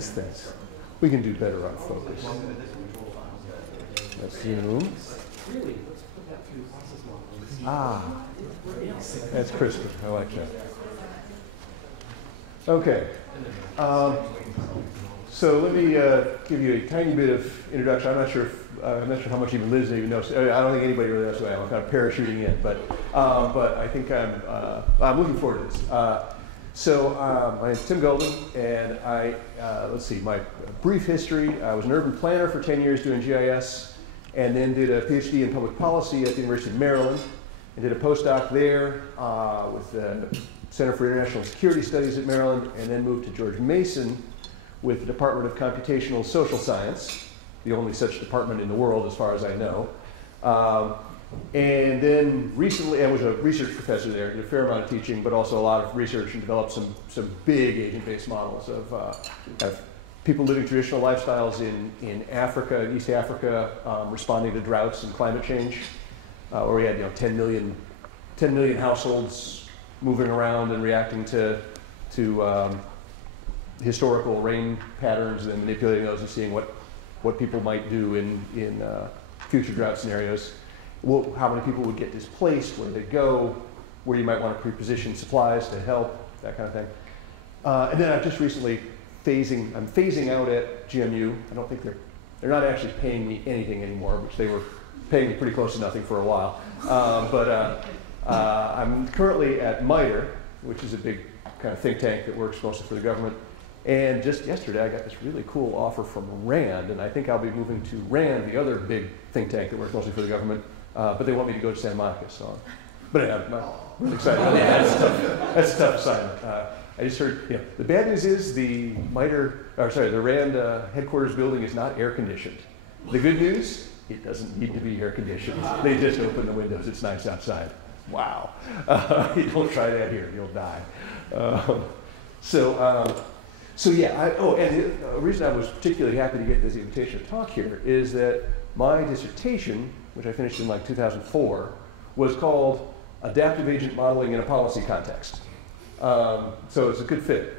this thing. We can do better on focus. Let's zoom. Ah, that's crisper. I like that. Okay. So let me give you a tiny bit of introduction. I'm not sure how much even Liz even knows. I don't think anybody really knows who I am. I'm kind of parachuting in, but I think I'm looking forward to this. My name's Tim Golden, and let's see, my brief history. I was an urban planner for 10 years doing GIS, and then did a PhD in public policy at the University of Maryland, and did a postdoc there with the Center for International Security Studies at Maryland, and then moved to George Mason with the Department of Computational Social Science, the only such department in the world as far as I know. And then recently, I was a research professor there, did a fair amount of teaching, but also a lot of research, and developed some big agent-based models of people living traditional lifestyles in Africa, East Africa, responding to droughts and climate change, where we had 10 million households moving around and reacting to historical rain patterns, and then manipulating those and seeing what people might do in future drought scenarios. How many people would get displaced, where they go, where you might want to pre-position supplies to help, that kind of thing. And then I've just recently I'm phasing out at GMU. I don't think they're not actually paying me anything anymore, which they were paying me pretty close to nothing for a while. I'm currently at MITRE, which is a big kind of think tank that works mostly for the government. And just yesterday, I got this really cool offer from RAND, and I think I'll be moving to RAND, the other big think tank that works mostly for the government. But they want me to go to Santa Monica, so. But I'm really excited. That's a tough assignment. I just heard, the bad news is the RAND headquarters building is not air conditioned. The good news, it doesn't need to be air conditioned. They just open the windows. It's nice outside. Wow. You don't try that here. You'll die. And the reason I was particularly happy to get this invitation to talk here is that my dissertation, which I finished in 2004, was called Adaptive Agent Modeling in a Policy Context. So it's a good fit.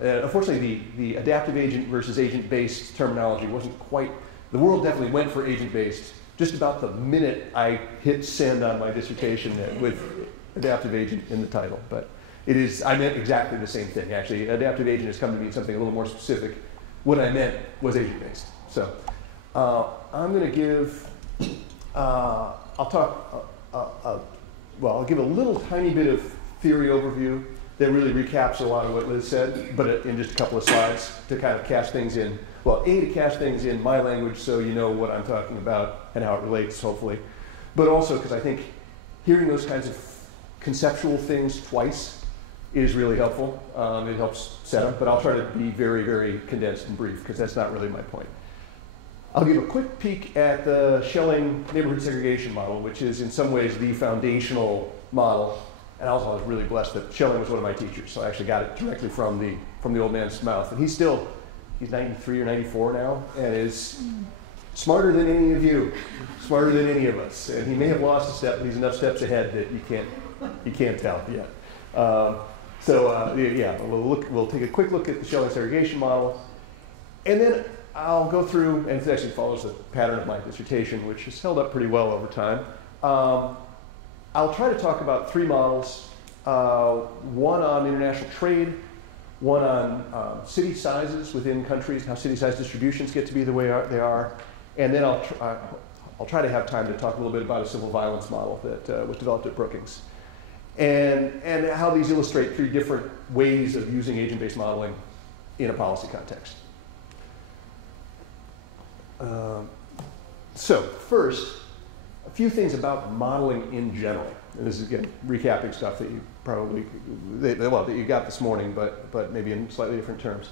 Unfortunately, the adaptive agent versus agent-based terminology wasn't quite, the world definitely went for agent-based just about the minute I hit send on my dissertation with adaptive agent in the title. But I meant exactly the same thing, actually. Adaptive agent has come to mean something a little more specific. What I meant was agent-based. So I'm going to give, I'll give a little tiny bit of theory overview that really recaps a lot of what Liz said, but in just a couple of slides to kind of cast things in. Well, to cast things in my language so you know what I'm talking about and how it relates, hopefully. But also because I think hearing those kinds of conceptual things twice is really helpful. It helps set up, but I'll try to be very, very condensed and brief because that's not really my point. I'll give a quick peek at the Schelling neighborhood segregation model, which is in some ways the foundational model. And also I was really blessed that Schelling was one of my teachers, so I actually got it directly from the old man's mouth. And he's 93 or 94 now, and is smarter than any of you, smarter than any of us. And he may have lost a step, but he's enough steps ahead that you can't tell yet. We'll take a quick look at the Schelling segregation model, and then I'll go through, and it actually follows the pattern of my dissertation, which has held up pretty well over time. I'll try to talk about three models, one on international trade, one on city sizes within countries, how city size distributions get to be the way they are, and then I'll try to have time to talk a little bit about a civil violence model that was developed at Brookings, and how these illustrate three different ways of using agent-based modeling in a policy context. So first, a few things about modeling in general. And this is, again, recapping stuff that you probably, that you got this morning, but maybe in slightly different terms.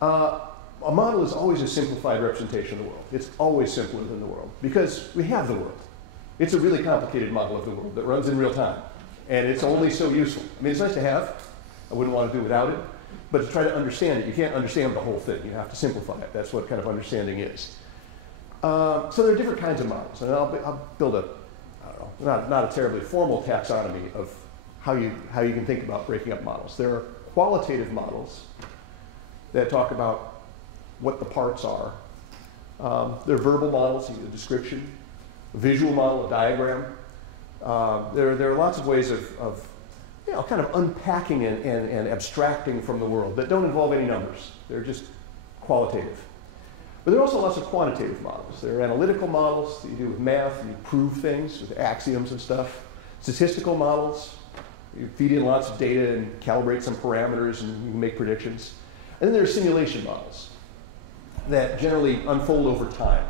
A model is always a simplified representation of the world. It's always simpler than the world because we have the world. It's a really complicated model of the world that runs in real time. And it's only so useful. I mean, it's nice to have. I wouldn't want to do without it. But to try to understand it, you can't understand the whole thing. You have to simplify it. That's what kind of understanding is. So there are different kinds of models. And I'll build a, I don't know, not a terribly formal taxonomy of how you can think about breaking up models. There are qualitative models that talk about what the parts are. There are verbal models, a description, a visual model, a diagram. There are lots of ways of kind of unpacking and abstracting from the world that don't involve any numbers. They're just qualitative. But there are also lots of quantitative models. There are analytical models that you do with math, and you prove things with axioms and stuff. Statistical models, you feed in lots of data and calibrate some parameters and you can make predictions. And then there are simulation models that generally unfold over time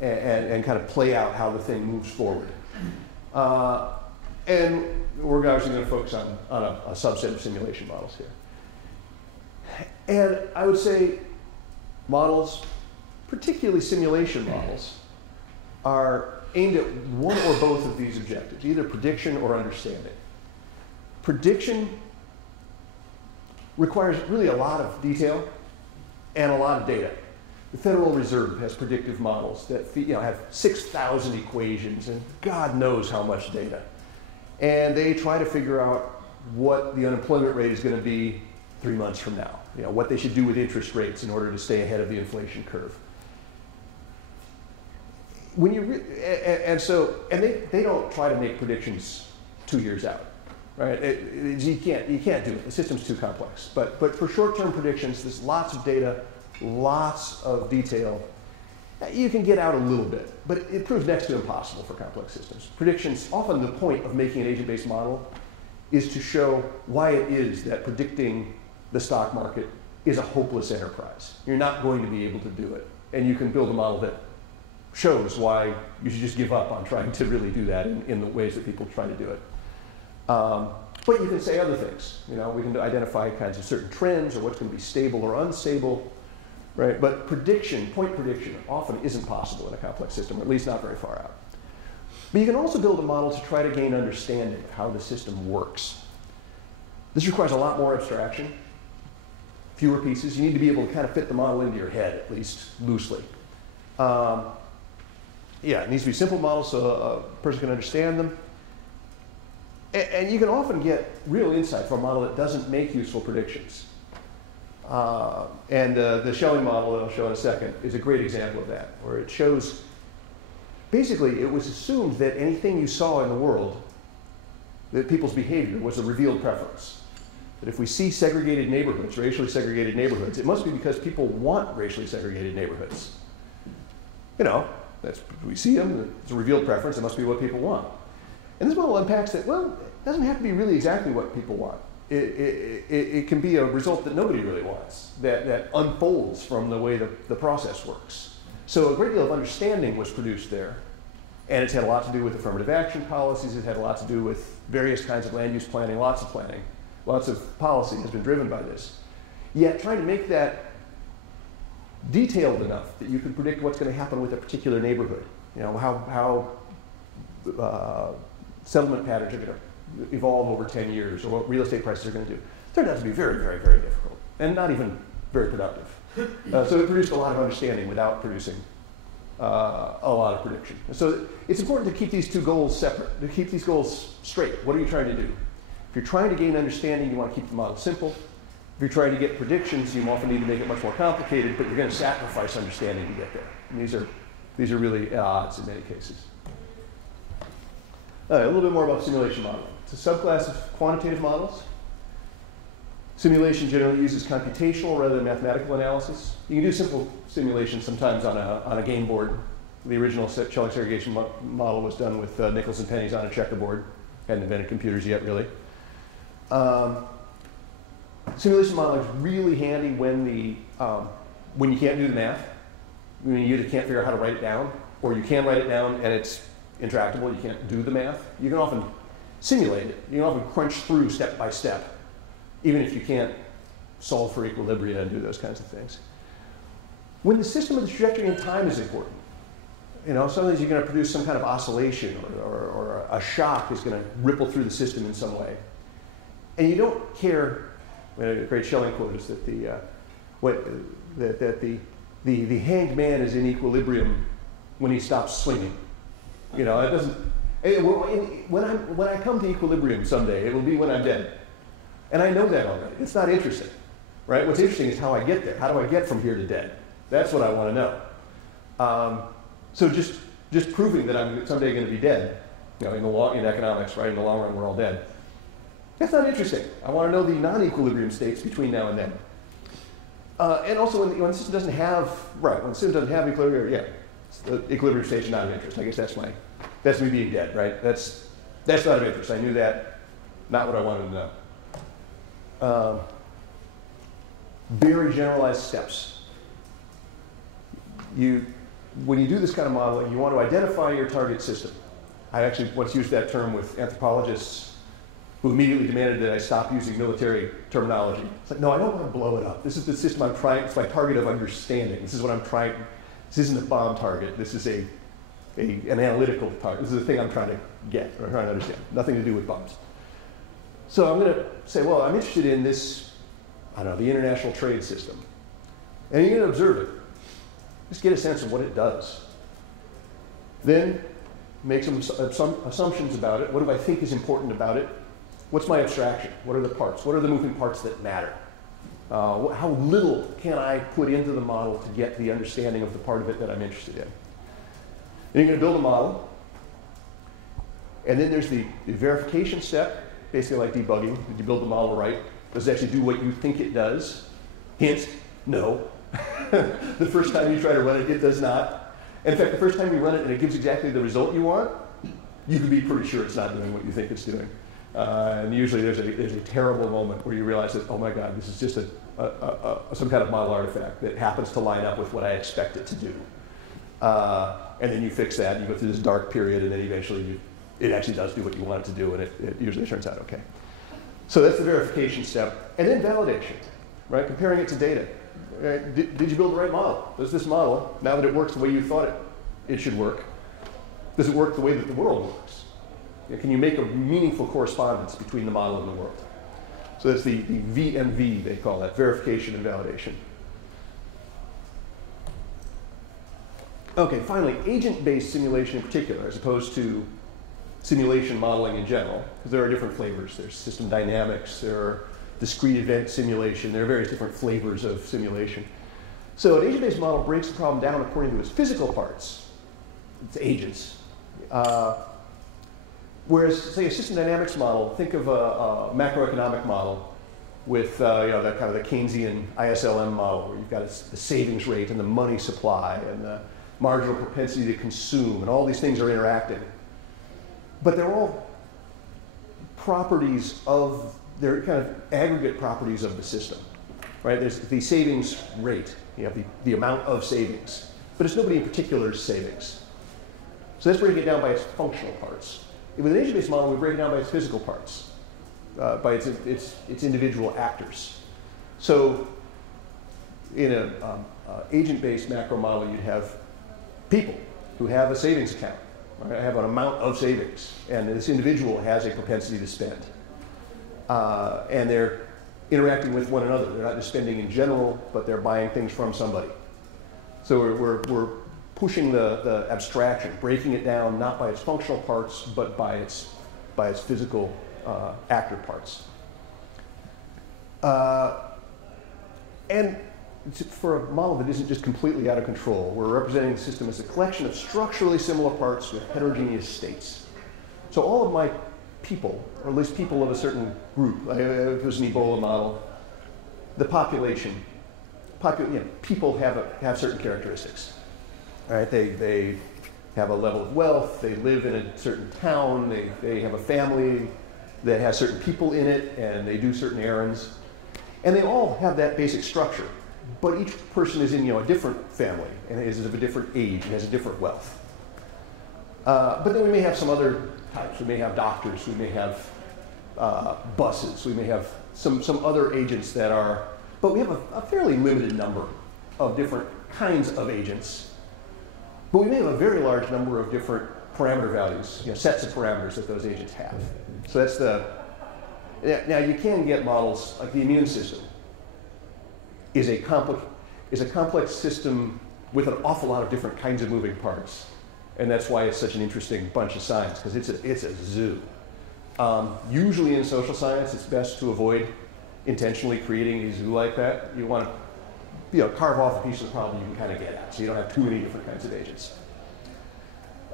and kind of play out how the thing moves forward. And we're obviously going to focus on a subset of simulation models here. And I would say models, particularly simulation models, are aimed at one or both of these objectives, either prediction or understanding. Prediction requires really a lot of detail and a lot of data. The Federal Reserve has predictive models that have 6,000 equations and God knows how much data. And they try to figure out what the unemployment rate is going to be 3 months from now, what they should do with interest rates in order to stay ahead of the inflation curve. When you they don't try to make predictions 2 years out, right? You can't do it. The system's too complex. But for short-term predictions, there's lots of data, lots of detail. You can get out a little bit, but it proves next to impossible for complex systems. Predictions, often the point of making an agent-based model is to show why it is that predicting the stock market is a hopeless enterprise. You're not going to be able to do it. And you can build a model that shows why you should just give up on trying to really do that in the ways that people try to do it. But you can say other things. We can identify kinds of certain trends or what's going to be stable or unstable, right? But point prediction often isn't possible in a complex system, or at least not very far out. But you can also build a model to try to gain understanding of how the system works. This requires a lot more abstraction, fewer pieces. You need to be able to kind of fit the model into your head, at least loosely. It needs to be simple models so a person can understand them. And you can often get real insight from a model that doesn't make useful predictions. The Schelling model that I'll show in a second is a great example of that, where it shows, basically, it was assumed that anything you saw in the world, that people's behavior was a revealed preference. That if we see segregated neighborhoods, racially segregated neighborhoods, it must be because people want racially segregated neighborhoods. We see them, it's a revealed preference, it must be what people want. And this model unpacks that, well, it doesn't have to be really exactly what people want. It can be a result that nobody really wants, that unfolds from the way the process works. So a great deal of understanding was produced there. And it's had a lot to do with affirmative action policies. It had a lot to do with various kinds of land use planning, lots of planning. Lots of policy has been driven by this. Yet trying to make that detailed enough that you can predict what's going to happen with a particular neighborhood. How settlement patterns are going to evolve over 10 years, or what real estate prices are going to do. Turned out to be very, very, very difficult, and not even very productive. So it produced a lot of understanding without producing a lot of prediction. So it's important to keep these two goals separate, to keep these goals straight. What are you trying to do? If you're trying to gain understanding, you want to keep the model simple. If you're trying to get predictions, you often need to make it much more complicated, but you're going to sacrifice understanding to get there. And these are really at odds in many cases. A little bit more about simulation modeling. It's a subclass of quantitative models. Simulation generally uses computational rather than mathematical analysis. You can do simple simulations sometimes on a game board. The original Schelling segregation model was done with nickels and pennies on a checkerboard. Hadn't invented computers yet, really. Simulation modeling is really handy when you can't do the math. When you either can't figure out how to write it down, or you can write it down and it's intractable, you can't do the math. You can often simulate it. You can often crunch through step by step, even if you can't solve for equilibria and do those kinds of things. When the system of the trajectory in time is important, sometimes you're going to produce some kind of oscillation or a shock is going to ripple through the system in some way. And you don't care. A great Schelling quote is that the hanged man is in equilibrium when he stops swinging. It doesn't. When I come to equilibrium someday, it will be when I'm dead, and I know that already. It's not interesting. right? What's interesting is how I get there. How do I get from here to dead? That's what I want to know. So just proving that I'm someday going to be dead, you know, in economics, right? In the long run, we're all dead. That's not interesting. I want to know the non-equilibrium states between now and then. And also, when the system doesn't have, right, when the system doesn't have equilibrium, yeah, the equilibrium states are not of interest. I guess that's me being dead, right? That's not of interest. I knew that, not what I wanted to know. Very generalized steps. When you do this kind of modeling, you want to identify your target system. I actually once used that term with anthropologists who immediately demanded that I stop using military terminology. It's like, no, I don't want to blow it up. This is the system I'm trying, it's my target of understanding. This is what I'm trying, this isn't a bomb target. This is an analytical target. This is the thing I'm trying to get, or trying to understand. Nothing to do with bombs. So I'm going to say, well, I'm interested in this, I don't know, the international trade system. And you're going to observe it. Just get a sense of what it does. Then make some assumptions about it. What do I think is important about it? What's my abstraction? What are the parts? What are the moving parts that matter? How little can I put into the model to get the understanding of the part of it that I'm interested in? Then you're going to build a model. And then there's the verification step, basically like debugging. Did you build the model right? Does it actually do what you think it does? Hint, no. The first time you try to run it, it does not. And in fact, the first time you run it and it gives exactly the result you want, you can be pretty sure it's not doing what you think it's doing. And usually there's a terrible moment where you realize that, oh my God, this is just some kind of model artifact that happens to line up with what I expect it to do. And then you fix that, and you go through this dark period, and then eventually it actually does do what you want it to do, and it usually turns out okay. So that's the verification step. And then validation, right? Comparing it to data. Right? Did you build the right model? Does this model, now that it works the way you thought it should work, does it work the way that the world works? Can you make a meaningful correspondence between the model and the world? So that's the VMV, they call that, verification and validation. Okay, finally, agent-based simulation in particular, as opposed to simulation modeling in general, because there are different flavors. There's system dynamics, there are discrete event simulation, there are various different flavors of simulation. So an agent-based model breaks the problem down according to its physical parts, its agents. Whereas, say, a system dynamics model, think of a macroeconomic model with that kind of the Keynesian ISLM model, where you've got the savings rate and the money supply and the marginal propensity to consume, and all these things are interacting. But they're all properties they're kind of aggregate properties of the system, right? There's the savings rate, you have the amount of savings, but it's nobody in particular's savings. So let's break it down by its functional parts. With an agent-based model, we break it down by its physical parts, by its individual actors. So in an agent-based macro model, you'd have people who have a savings account. Right? I have an amount of savings, and this individual has a propensity to spend. And they're interacting with one another. They're not just spending in general, but they're buying things from somebody. So we're pushing the abstraction, breaking it down not by its functional parts, but by its physical actor parts. And for a model that isn't just completely out of control, we're representing the system as a collection of structurally similar parts with heterogeneous states. So all of my people, or at least people of a certain group, if it was an Ebola model, the population, people have certain characteristics. Right? They have a level of wealth, they live in a certain town, they have a family that has certain people in it, and they do certain errands. And they all have that basic structure. But each person is in a different family, and is of a different age, and has a different wealth. But then we may have some other types. We may have doctors, we may have buses, we may have some other agents that are, but we have a fairly limited number of different kinds of agents. But we may have a very large number of different parameter values, sets of parameters that those agents have. So that's now you can get models like the immune system is a complex system with an awful lot of different kinds of moving parts. And that's why it's such an interesting bunch of science, because it's a zoo. Usually in social science, it's best to avoid intentionally creating a zoo like that. You want to carve off a piece of the problem you can kind of get at, so you don't have too many different kinds of agents.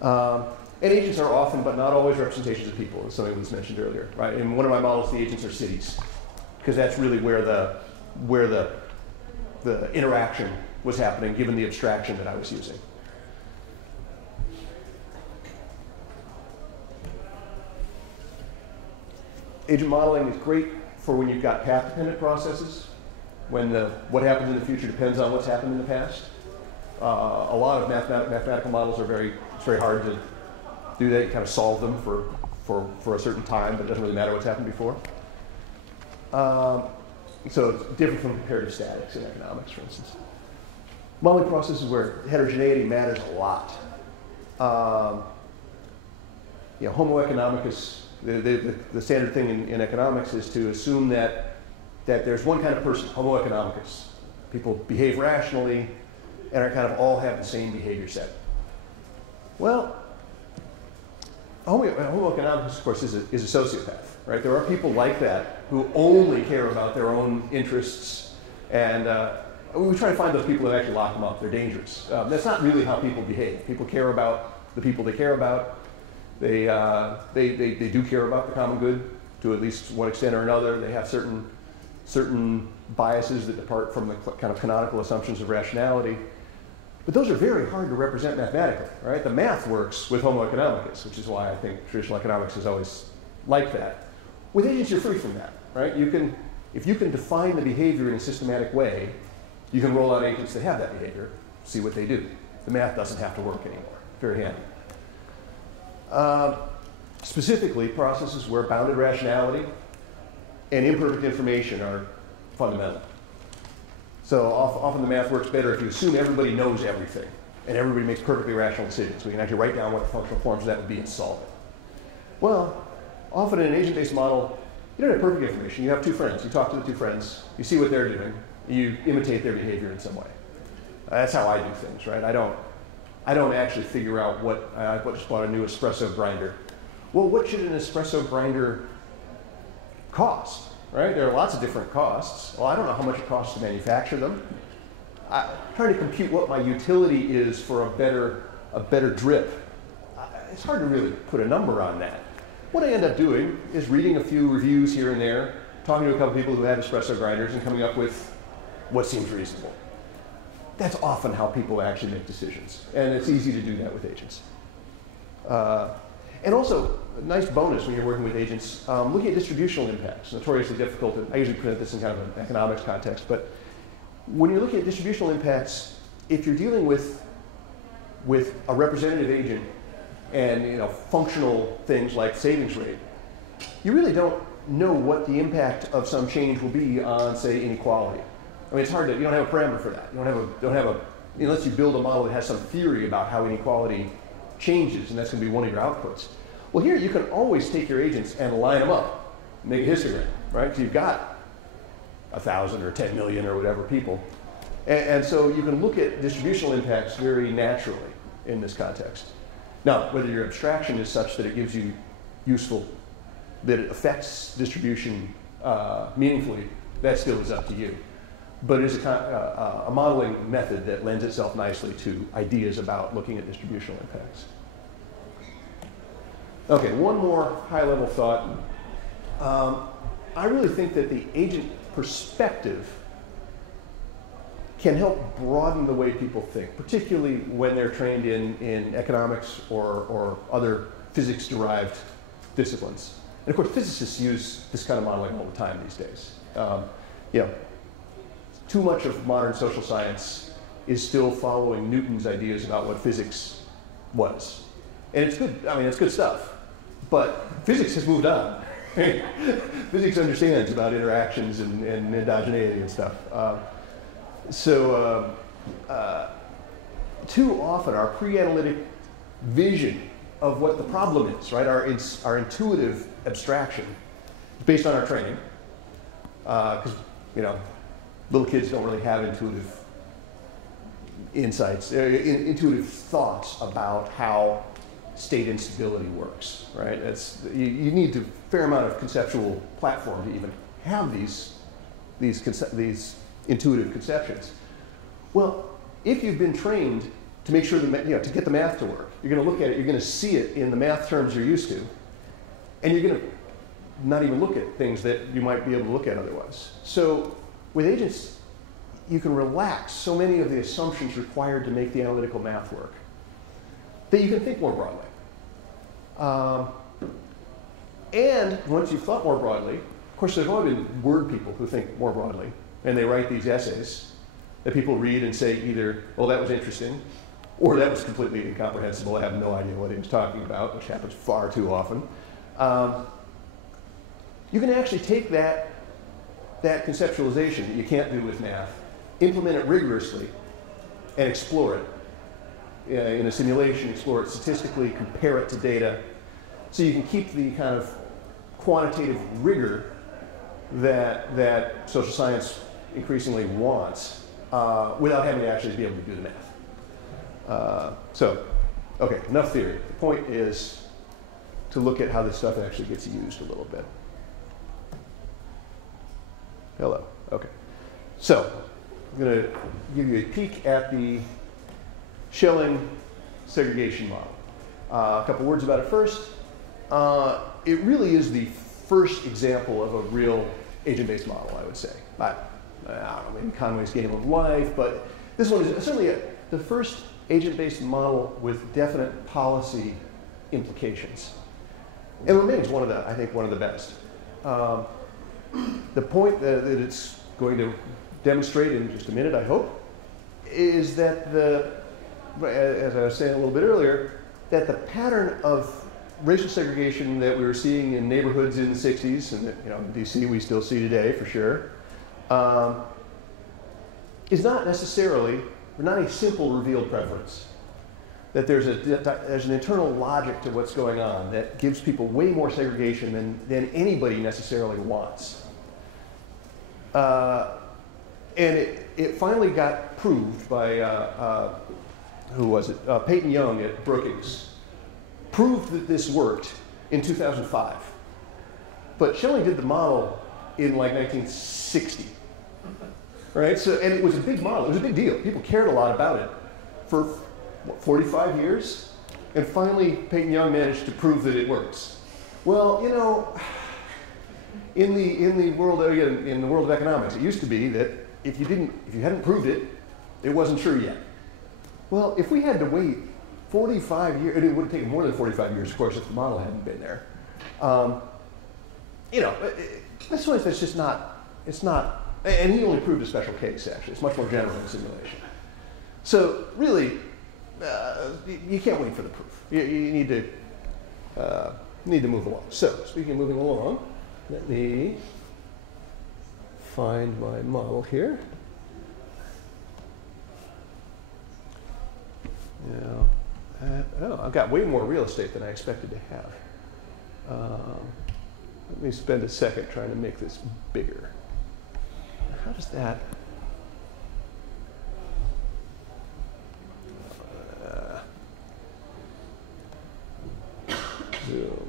And agents are often, but not always, representations of people, as something was mentioned earlier. Right? In one of my models, the agents are cities, because that's really where the interaction was happening, given the abstraction that I was using. Agent modeling is great for when you've got path-dependent processes, when what happens in the future depends on what's happened in the past. A lot of mathematical models it's very hard to do that. You kind of solve them for a certain time, but it doesn't really matter what's happened before. So it's different from comparative statics in economics, for instance. Modeling processes where heterogeneity matters a lot. Homo economicus, the standard thing in economics is to assume that there's one kind of person, Homo economicus. People behave rationally and are kind of all have the same behavior set. Well, Homo economicus, of course, is a sociopath, right? There are people like that who only care about their own interests, and we try to find those people and actually lock them up. They're dangerous. That's not really how people behave. People care about the people they care about. They do care about the common good to at least one extent or another. They have certain biases that depart from the kind of canonical assumptions of rationality. But those are very hard to represent mathematically, right? The math works with Homo economicus, which is why I think traditional economics is always like that. With agents, you're free from that, right? If you can define the behavior in a systematic way, you can roll out agents that have that behavior, see what they do. The math doesn't have to work anymore. Very handy. Specifically, processes where bounded rationality and imperfect information are fundamental. So often the math works better if you assume everybody knows everything and everybody makes perfectly rational decisions. We can actually write down what the functional forms of that would be and solve it. Well, often in an agent-based model, you don't have perfect information. You have two friends. You talk to the two friends. You see what they're doing. You imitate their behavior in some way. That's how I do things, right? I don't actually figure out I just bought a new espresso grinder. Well, what should an espresso grinder cost, right? There are lots of different costs. Well, I don't know how much it costs to manufacture them. I'm trying to compute what my utility is for a better drip. It's hard to really put a number on that. What I end up doing is reading a few reviews here and there, talking to a couple people who have espresso grinders, and coming up with what seems reasonable. That's often how people actually make decisions, and it's easy to do that with agents. And also, a nice bonus when you're working with agents, looking at distributional impacts. Notoriously difficult. I usually present this in kind of an economics context, but when you're looking at distributional impacts, if you're dealing with a representative agent and functional things like savings rate, you really don't know what the impact of some change will be on, say, inequality. I mean, it's hard to, you don't have a parameter for that. You don't have a unless you build a model that has some theory about how inequality changes, and that's going to be one of your outputs. Well, here you can always take your agents and line them up, make a histogram, right? So you've got 1,000 or 10 million or whatever people. And so you can look at distributional impacts very naturally in this context. Now, whether your abstraction is such that it gives you that it affects distribution meaningfully, that still is up to you. But it is a modeling method that lends itself nicely to ideas about looking at distributional impacts. Okay, one more high-level thought. I really think that the agent perspective can help broaden the way people think, particularly when they're trained in economics or other physics-derived disciplines. And of course, physicists use this kind of modeling all the time these days. Too much of modern social science is still following Newton's ideas about what physics was. And it's good, I mean, it's good stuff. But physics has moved on. Physics understands about interactions and endogeneity and stuff. Too often our pre-analytic vision of what the problem is, right, our intuitive abstraction, based on our training, because little kids don't really have intuitive insights, intuitive thoughts about how state instability works, right? You need a fair amount of conceptual platform to even have these these intuitive conceptions. Well, if you've been trained to make sure to get the math to work, you're going to look at it, you're going to see it in the math terms you're used to, and you're going to not even look at things that you might be able to look at otherwise. So with agents, you can relax so many of the assumptions required to make the analytical math work that you can think more broadly. And once you've thought more broadly, of course, there's only been word people who think more broadly, and they write these essays that people read and say either, well, that was interesting, or that was completely incomprehensible, I have no idea what he was talking about, which happens far too often. You can actually take that conceptualization that you can't do with math, implement it rigorously, and explore it in a simulation, explore it statistically, compare it to data, so you can keep the kind of quantitative rigor that social science increasingly wants without having to actually be able to do the math. So, okay, enough theory. The point is to look at how this stuff actually gets used a little bit. Hello, okay. So, I'm going to give you a peek at the Schelling segregation model. A couple words about it first. It really is the first example of a real agent-based model, I would say. I don't know, maybe Conway's Game of Life, but this one is certainly the first agent-based model with definite policy implications. And remains one of the, I think, one of the best. The point that it's going to demonstrate in just a minute, I hope, is that as I was saying a little bit earlier, that the pattern of racial segregation that we were seeing in neighborhoods in the 60s, and that, in DC we still see today for sure, is not necessarily, or not a simple revealed preference. That there's an internal logic to what's going on that gives people way more segregation than anybody necessarily wants. And it finally got proved by, who was it? Peyton Young at Brookings. Proved that this worked in 2005. But Schelling did the model in like 1960. Right? So, and it was a big model. It was a big deal. People cared a lot about it for, what, 45 years? And finally, Peyton Young managed to prove that it works. Well, in the world of economics, it used to be that if you hadn't proved it, it wasn't true yet. Well, if we had to wait 45 years, and it would have taken more than 45 years, of course, if the model hadn't been there. This one is just not, it's not, and he only proved a special case, actually. It's much more general in simulation. So really, you can't wait for the proof. You need to move along. So speaking of moving along, let me find my model here. I've got way more real estate than I expected to have. Let me spend a second trying to make this bigger. How does that? Zoom.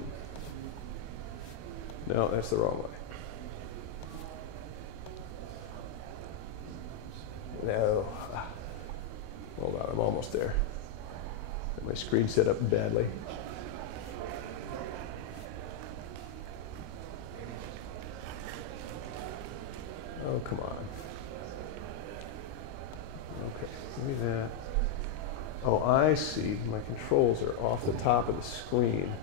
No, that's the wrong way. No. Hold on, I'm almost there. Got my screen set up badly. Oh, come on. Okay, give me that. Oh, I see. My controls are off the top of the screen.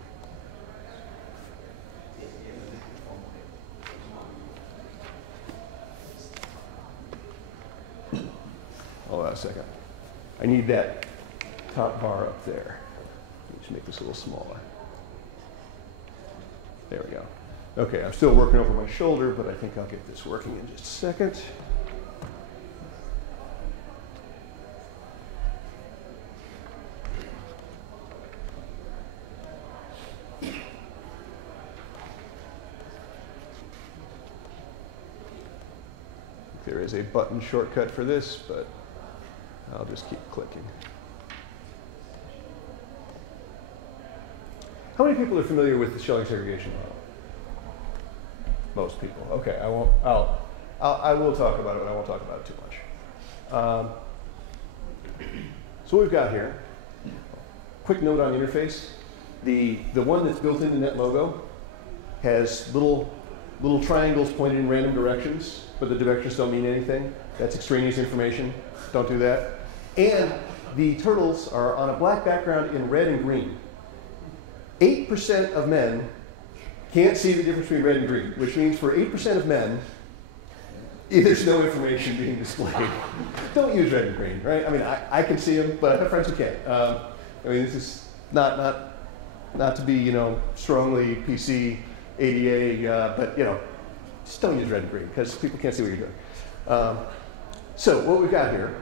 Hold on a second. I need that top bar up there. Let me make this a little smaller. There we go. Okay, I'm still working over my shoulder, but I think I'll get this working in just a second. There is a button shortcut for this, but I'll just keep clicking. How many people are familiar with the Schelling segregation model? Most people. Okay, I will talk about it, but I won't talk about it too much. So what we've got here, quick note on the interface. The one that's built into Net Logo has little triangles pointed in random directions, but the directions don't mean anything. That's extraneous information. Don't do that. And the turtles are on a black background in red and green. 8% of men can't see the difference between red and green, which means for 8% of men, there's no information being displayed. Don't use red and green, right? I mean, I can see them, but I have friends who can't. I mean, this is not to be, strongly PC, ADA, but, just don't use red and green because people can't see what you're doing. So what we've got here,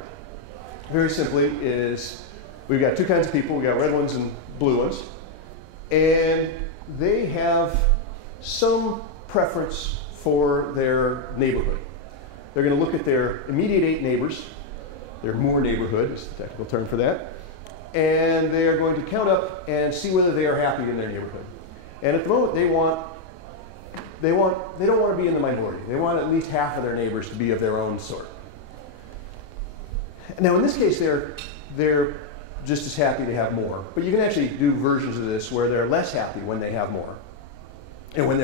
very simply, is we've got two kinds of people. We've got red ones and blue ones. And they have some preference for their neighborhood. They're going to look at their immediate 8 neighbors. Their Moore neighborhood is the technical term for that. And they are going to count up and see whether they are happy in their neighborhood. And at the moment, they don't want to be in the minority. They want at least half of their neighbors to be of their own sort. Now, in this case, they're just as happy to have more. But you can actually do versions of this where they're less happy when they have more. And when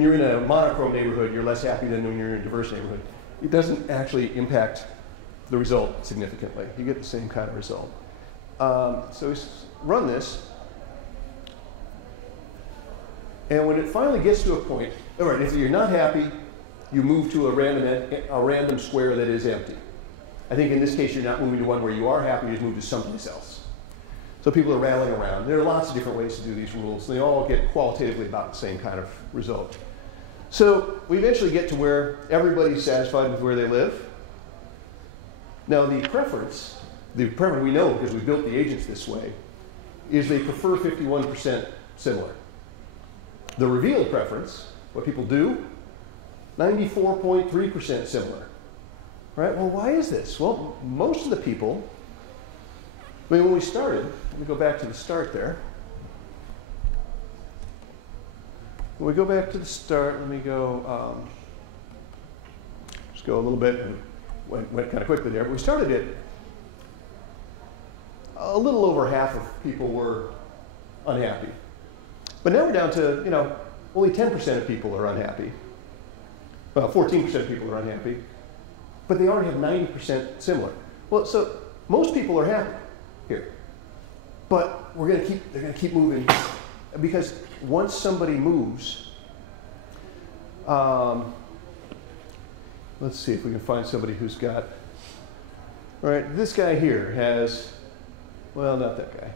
you're in a monochrome neighborhood, you're less happy than when you're in a diverse neighborhood. It doesn't actually impact the result significantly. You get the same kind of result. So we run this. And when it finally gets to a point, all right, if you're not happy, you move to a random square that is empty. I think in this case, you're not moving to one where you are happy, you just move to someplace else. So people are rattling around. There are lots of different ways to do these rules, and they all get qualitatively about the same kind of result. So we eventually get to where everybody's satisfied with where they live. Now the preference we know because we built the agents this way, is they prefer 51% similar. The revealed preference, what people do, 94.3% similar. Right? Well, why is this? Well, most of the people, when we started, let me go back to the start there. When we go back to the start, let me go, just go a little bit, and went kind of quickly there. But we started it, a little over half of people were unhappy. But now we're down to, only 10% of people are unhappy. Well, 14% of people are unhappy. But they already have 90% similar. Well, so most people are happy here. But they're going to keep moving. Because once somebody moves, let's see if we can find somebody who's got, all right, this guy here has, well, not that guy.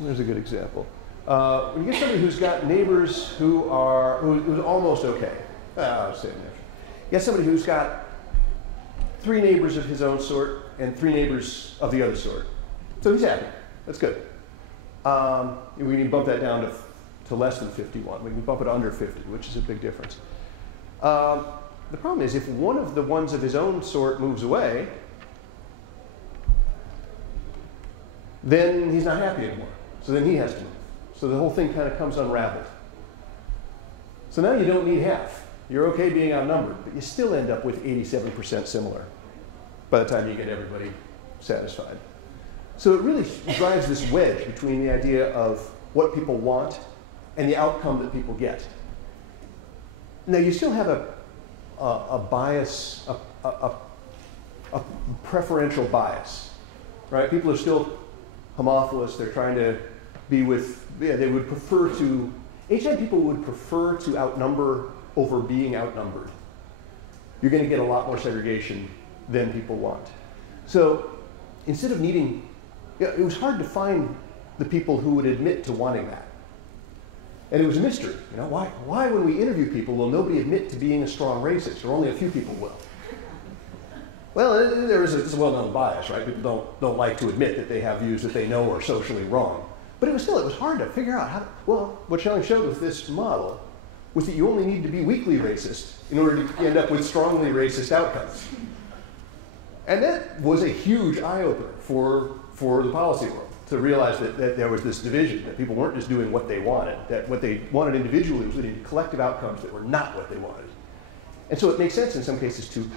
There's a good example. When you get somebody who's got neighbors who's almost okay. I'll say neighbors. You got somebody who's got 3 neighbors of his own sort and 3 neighbors of the other sort. So he's happy. That's good. We can bump that down to less than 51. We can bump it under 50, which is a big difference. The problem is if one of the ones of his own sort moves away, then he's not happy anymore. So then he has to move. So the whole thing kind of comes unraveled. So now you don't need half. You're okay being outnumbered, but you still end up with 87% similar by the time you get everybody satisfied. So it really drives this wedge between the idea of what people want and the outcome that people get. Now you still have a bias, a preferential bias, right? People are still homophilous. They're trying to be with, they would prefer to, anytime people would prefer to outnumber over being outnumbered, you're going to get a lot more segregation than people want. So instead of needing, it was hard to find the people who would admit to wanting that. And it was a mystery. Why when we interview people will nobody admit to being a strong racist, or only a few people will? Well, there is a well-known bias, right? People don't like to admit that they have views that they know are socially wrong. But it was hard to figure out what Schelling showed with this model was that you only need to be weakly racist in order to end up with strongly racist outcomes. And that was a huge eye-opener for the policy world. to realize that there was this division, that people weren't just doing what they wanted, that what they wanted individually was leading to collective outcomes that were not what they wanted. And so it makes sense in some cases to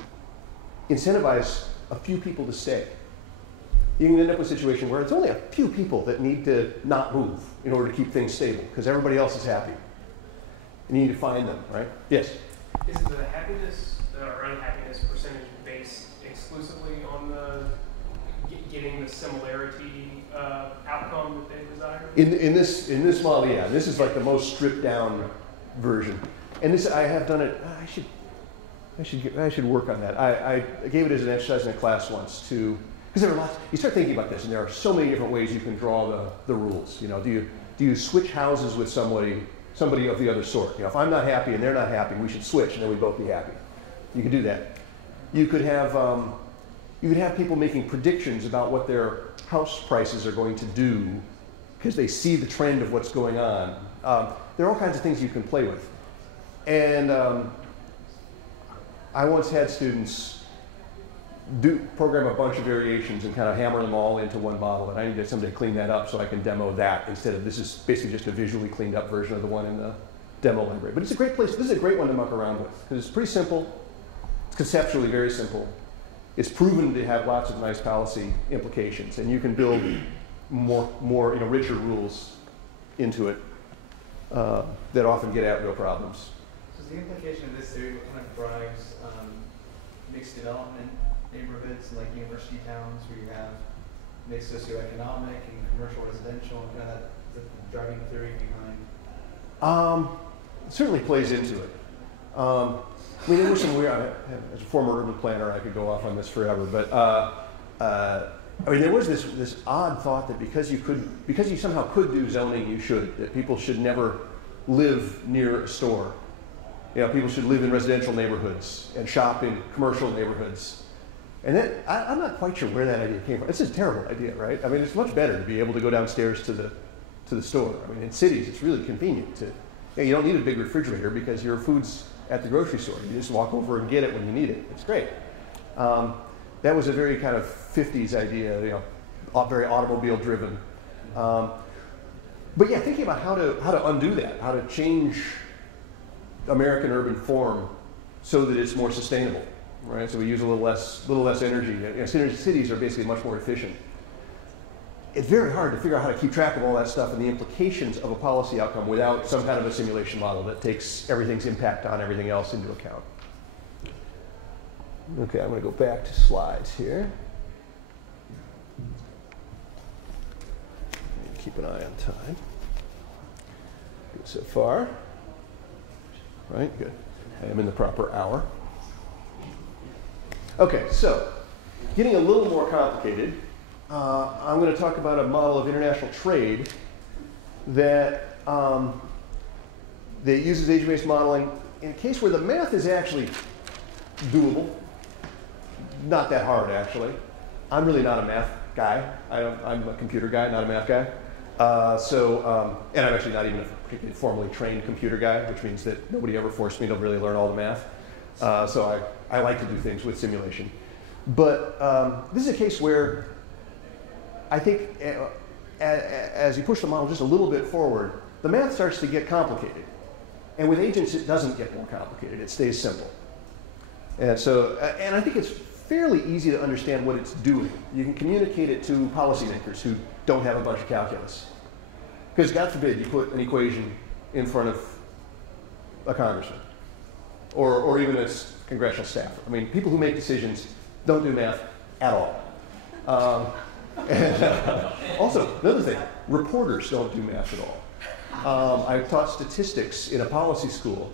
incentivize a few people to stay. You can end up with a situation where it's only a few people that need to not move in order to keep things stable, because everybody else is happy. And you need to find them, right? Yes? Is the happiness or unhappiness percentage based exclusively on the getting the similarity outcome that they desire? In this model, yeah. This is like the most stripped down version. And this, I have done it. I should work on that. I gave it as an exercise in a class once to, because there are lots. You start thinking about this, and there are so many different ways you can draw the rules. You know, do you switch houses with somebody of the other sort? You know, if I'm not happy and they're not happy, we should switch, and then we'd both be happy. You could do that. You could have people making predictions about what their house prices are going to do because they see the trend of what's going on. There are all kinds of things you can play with. And I once had students program a bunch of variations and kind of hammer them all into one model, and I need to someday clean that up so I can demo that instead of, this is basically just a visually cleaned up version of the one in the demo library. But it's a great place, this is a great one to muck around with, because it's pretty simple, it's conceptually very simple. It's proven to have lots of nice policy implications, and you can build more richer rules into it that often get at real problems. So is the implication of this theory what kind of drives mixed development neighborhoods like university towns where you have mixed socioeconomic and commercial residential, and kind of the driving theory behind? It certainly plays into it. I mean, there was some weird, as a former urban planner, I could go off on this forever, but I mean, there was this odd thought that because you somehow could do zoning, that people should never live near a store. You know, people should live in residential neighborhoods and shop in commercial neighborhoods. And that, I'm not quite sure where that idea came from. It's a terrible idea, right? I mean, it's much better to be able to go downstairs to the store. I mean, in cities, it's really convenient to, you don't need a big refrigerator because your food's at the grocery store. You just walk over and get it when you need it. It's great. That was a very kind of 50s idea, you know, very automobile driven. But yeah, thinking about how to undo that, how to change American urban form so that it's more sustainable, right? So we use a little less energy. You know, cities are basically much more efficient. It's very hard to figure out how to keep track of all that stuff and the implications of a policy outcome without some kind of a simulation model that takes everything's impact on everything else into account. Okay, I'm going to go back to slides here. Keep an eye on time. Good so far. Right, good. I am in the proper hour. Okay, so getting a little more complicated, I'm going to talk about a model of international trade that uses age-based modeling in a case where the math is actually doable. Not that hard, actually. I'm really not a math guy. I'm a computer guy, not a math guy. And I'm actually not even a particularly formally trained computer guy, which means that nobody ever forced me to really learn all the math. So I like to do things with simulation. But this is a case where I think as you push the model just a little bit forward, the math starts to get complicated. And with agents, it doesn't get more complicated. It stays simple. And so, and I think it's fairly easy to understand what it's doing. You can communicate it to policymakers who don't have a bunch of calculus. Because God forbid you put an equation in front of a congressman or even a congressional staffer. I mean, people who make decisions don't do math at all. Also, another thing, reporters don't do math at all. I taught statistics in a policy school,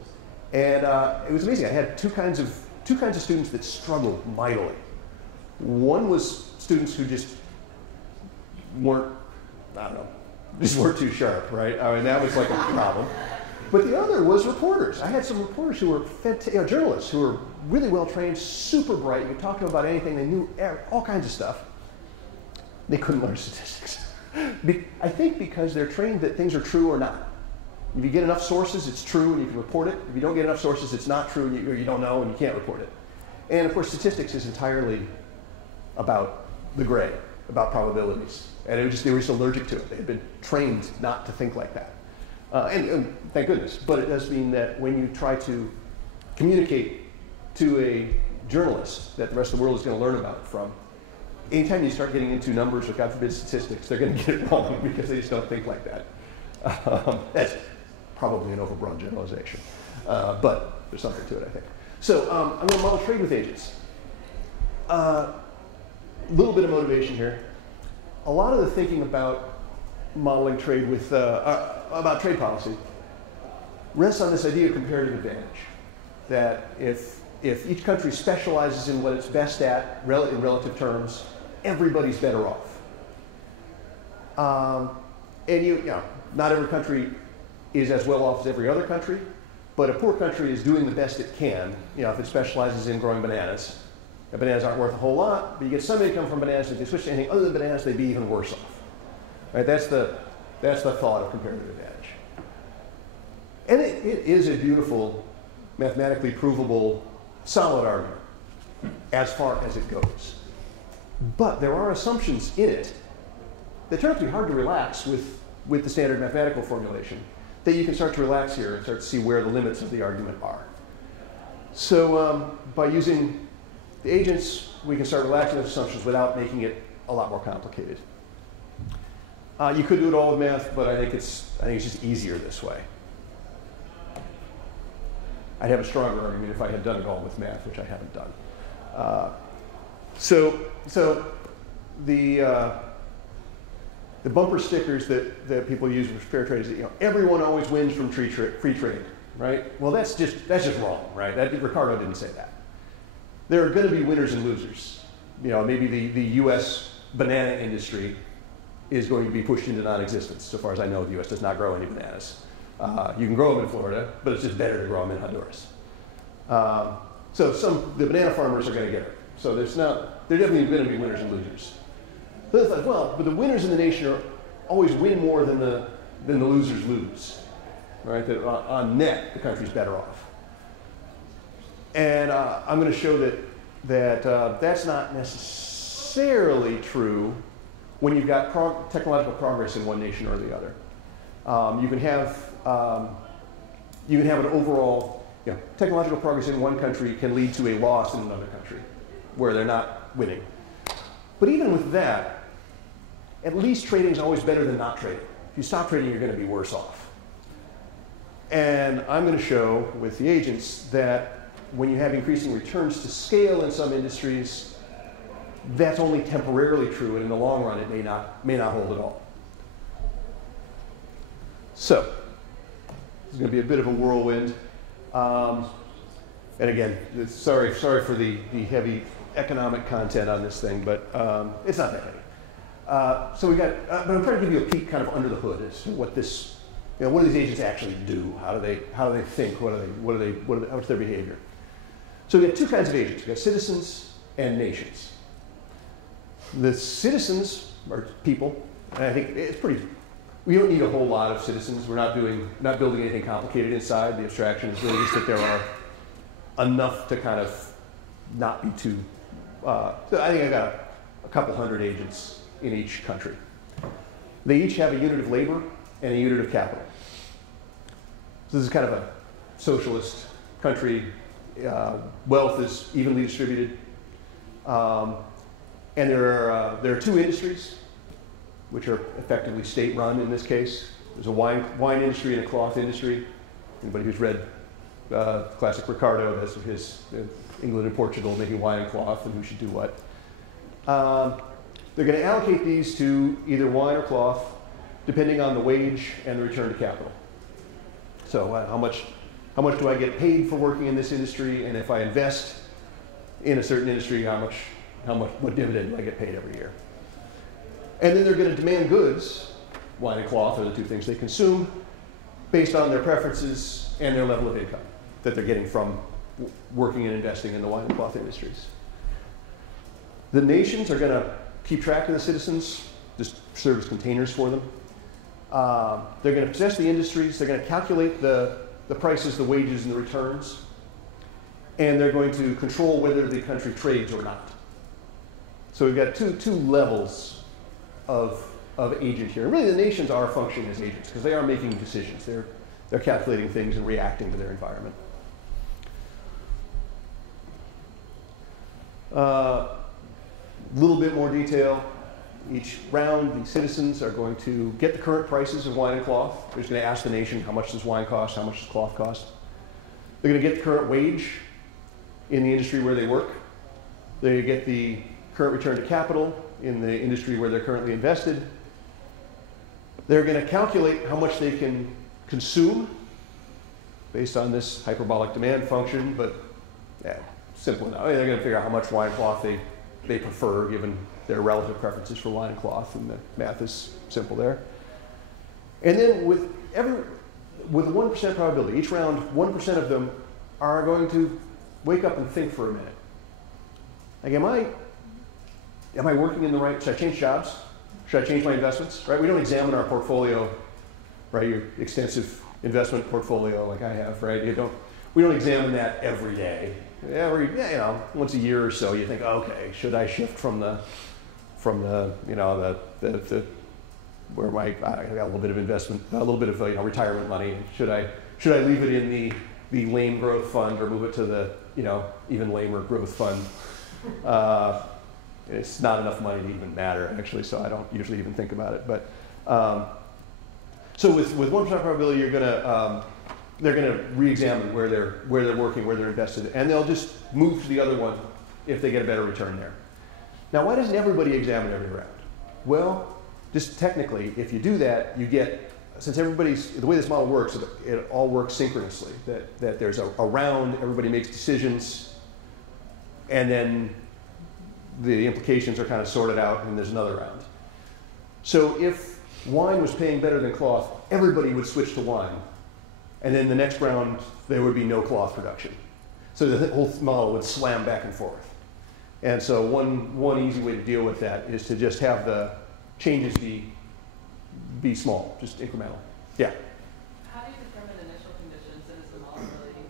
and it was amazing. I had two kinds of students that struggled mightily. One was students who just weren't too sharp, right? I mean, that was like a problem. But the other was reporters. I had some reporters who were journalists who were really well trained, super bright. You could talk to them about anything. They knew all kinds of stuff. They couldn't learn statistics. I think because they're trained that things are true or not. If you get enough sources, it's true and you can report it. If you don't get enough sources, it's not true and you don't know and you can't report it. And of course, statistics is entirely about the gray, about probabilities. And they were just allergic to it. They had been trained not to think like that. And thank goodness. But it does mean that when you try to communicate to a journalist that the rest of the world is going to learn about from, anytime you start getting into numbers or, God forbid, statistics, they're going to get it wrong because they just don't think like that. That's probably an overbroad generalization. But there's something to it, I think. So I'm going to model trade with agents. Little bit of motivation here. A lot of the thinking about modeling trade with, about trade policy rests on this idea of comparative advantage. That if each country specializes in what it's best at in relative terms, everybody's better off. And not every country is as well off as every other country, but a poor country is doing the best it can. If it specializes in growing bananas, the bananas aren't worth a whole lot, but you get some income from bananas. If they switch to anything other than bananas, they'd be even worse off. Right? That's the thought of comparative advantage. And it is a beautiful, mathematically provable, solid argument as far as it goes. But there are assumptions in it that turn out to be hard to relax with the standard mathematical formulation, that you can start to relax here and start to see where the limits of the argument are. So by using the agents, we can start relaxing those assumptions without making it a lot more complicated. You could do it all with math, but I think it's just easier this way. I'd have a stronger argument if I had done it all with math, which I haven't done. So the bumper stickers that people use with fair trade is that everyone always wins from free trade, right? Well, that's just wrong, right? Ricardo didn't say that. There are going to be winners and losers. Maybe the U.S. banana industry is going to be pushed into non-existence. So far as I know, the U.S. does not grow any bananas. You can grow them in Florida, but it's just better to grow them in Honduras. So the banana farmers are going to get it. So there's definitely going to be winners and losers. But it's like, well, but the winners in the nation always win more than the losers lose, right? That on net, the country's better off. And I'm going to show that that's not necessarily true when you've got technological progress in one nation or the other. You can have an overall, technological progress in one country can lead to a loss in another country where they're not winning. But even with that, at least trading is always better than not trading. If you stop trading, you're going to be worse off. And I'm going to show with the agents that when you have increasing returns to scale in some industries, that's only temporarily true, and in the long run, it may not hold at all. So, this is going to be a bit of a whirlwind. And again, sorry for the heavy economic content on this thing, but it's not that heavy. So we got, but I'm trying to give you a peek kind of under the hood as to what this, what do these agents actually do? How do they think? What's their behavior? So we got two kinds of agents. We got citizens and nations. The citizens are people, and I think it's we don't need a whole lot of citizens. We're not building anything complicated inside. The abstraction is really just that there are enough to kind of not be too, so I think I got a couple hundred agents in each country. They each have a unit of labor and a unit of capital. So this is kind of a socialist country. Wealth is evenly distributed. And there are two industries, which are effectively state-run in this case. There's a wine industry and a cloth industry. Anybody who's read classic Ricardo, that's his England and Portugal making wine and cloth and who should do what. They're going to allocate these to either wine or cloth, depending on the wage and the return to capital. So how much do I get paid for working in this industry? And if I invest in a certain industry, what dividend do I get paid every year? And then they're going to demand goods, wine and cloth are the two things they consume, based on their preferences and their level of income that they're getting from working and investing in the wine and cloth industries. The nations are going to keep track of the citizens, just serve as containers for them. They're going to possess the industries, they're going to calculate the prices, the wages, and the returns, and they're going to control whether the country trades or not. So we've got two levels of agent here. And really, the nations are functioning as agents because they are making decisions. They're calculating things and reacting to their environment. A little bit more detail. Each round, the citizens are going to get the current prices of wine and cloth. They're just going to ask the nation, how much does wine cost? How much does cloth cost? They're going to get the current wage in the industry where they work. They get the current return to capital in the industry where they're currently invested. They're going to calculate how much they can consume based on this hyperbolic demand function, but yeah, simple enough. They're going to figure out how much wine and cloth they prefer given their relative preferences for wine and cloth, and the math is simple there. And then with 1% probability, each round 1% of them are going to wake up and think for a minute. Like, am I working in the right, should I change jobs? Should I change my investments? Right? We don't examine our portfolio, right? Your extensive investment portfolio like I have, right? We don't examine that every day. Once a year or so, you think, okay, should I shift from the where I got a little bit of investment, a little bit of retirement money. Should I leave it in the lame growth fund or move it to the even lamer growth fund? It's not enough money to even matter actually, so I don't usually even think about it. But so with 1% probability, they're gonna re-examine where they're working, where they're invested, and they'll just move to the other one if they get a better return there. Now, why doesn't everybody examine every round? Well, just technically, if you do that, you get, since the way this model works, it all works synchronously, that there's a round, everybody makes decisions, and then the implications are kind of sorted out, and there's another round. So if wine was paying better than cloth, everybody would switch to wine. And then the next round, there would be no cloth production. So the whole model would slam back and forth. And so one easy way to deal with that is to just have the changes be small, just incremental. Yeah? How do you determine initial conditions, and is the model really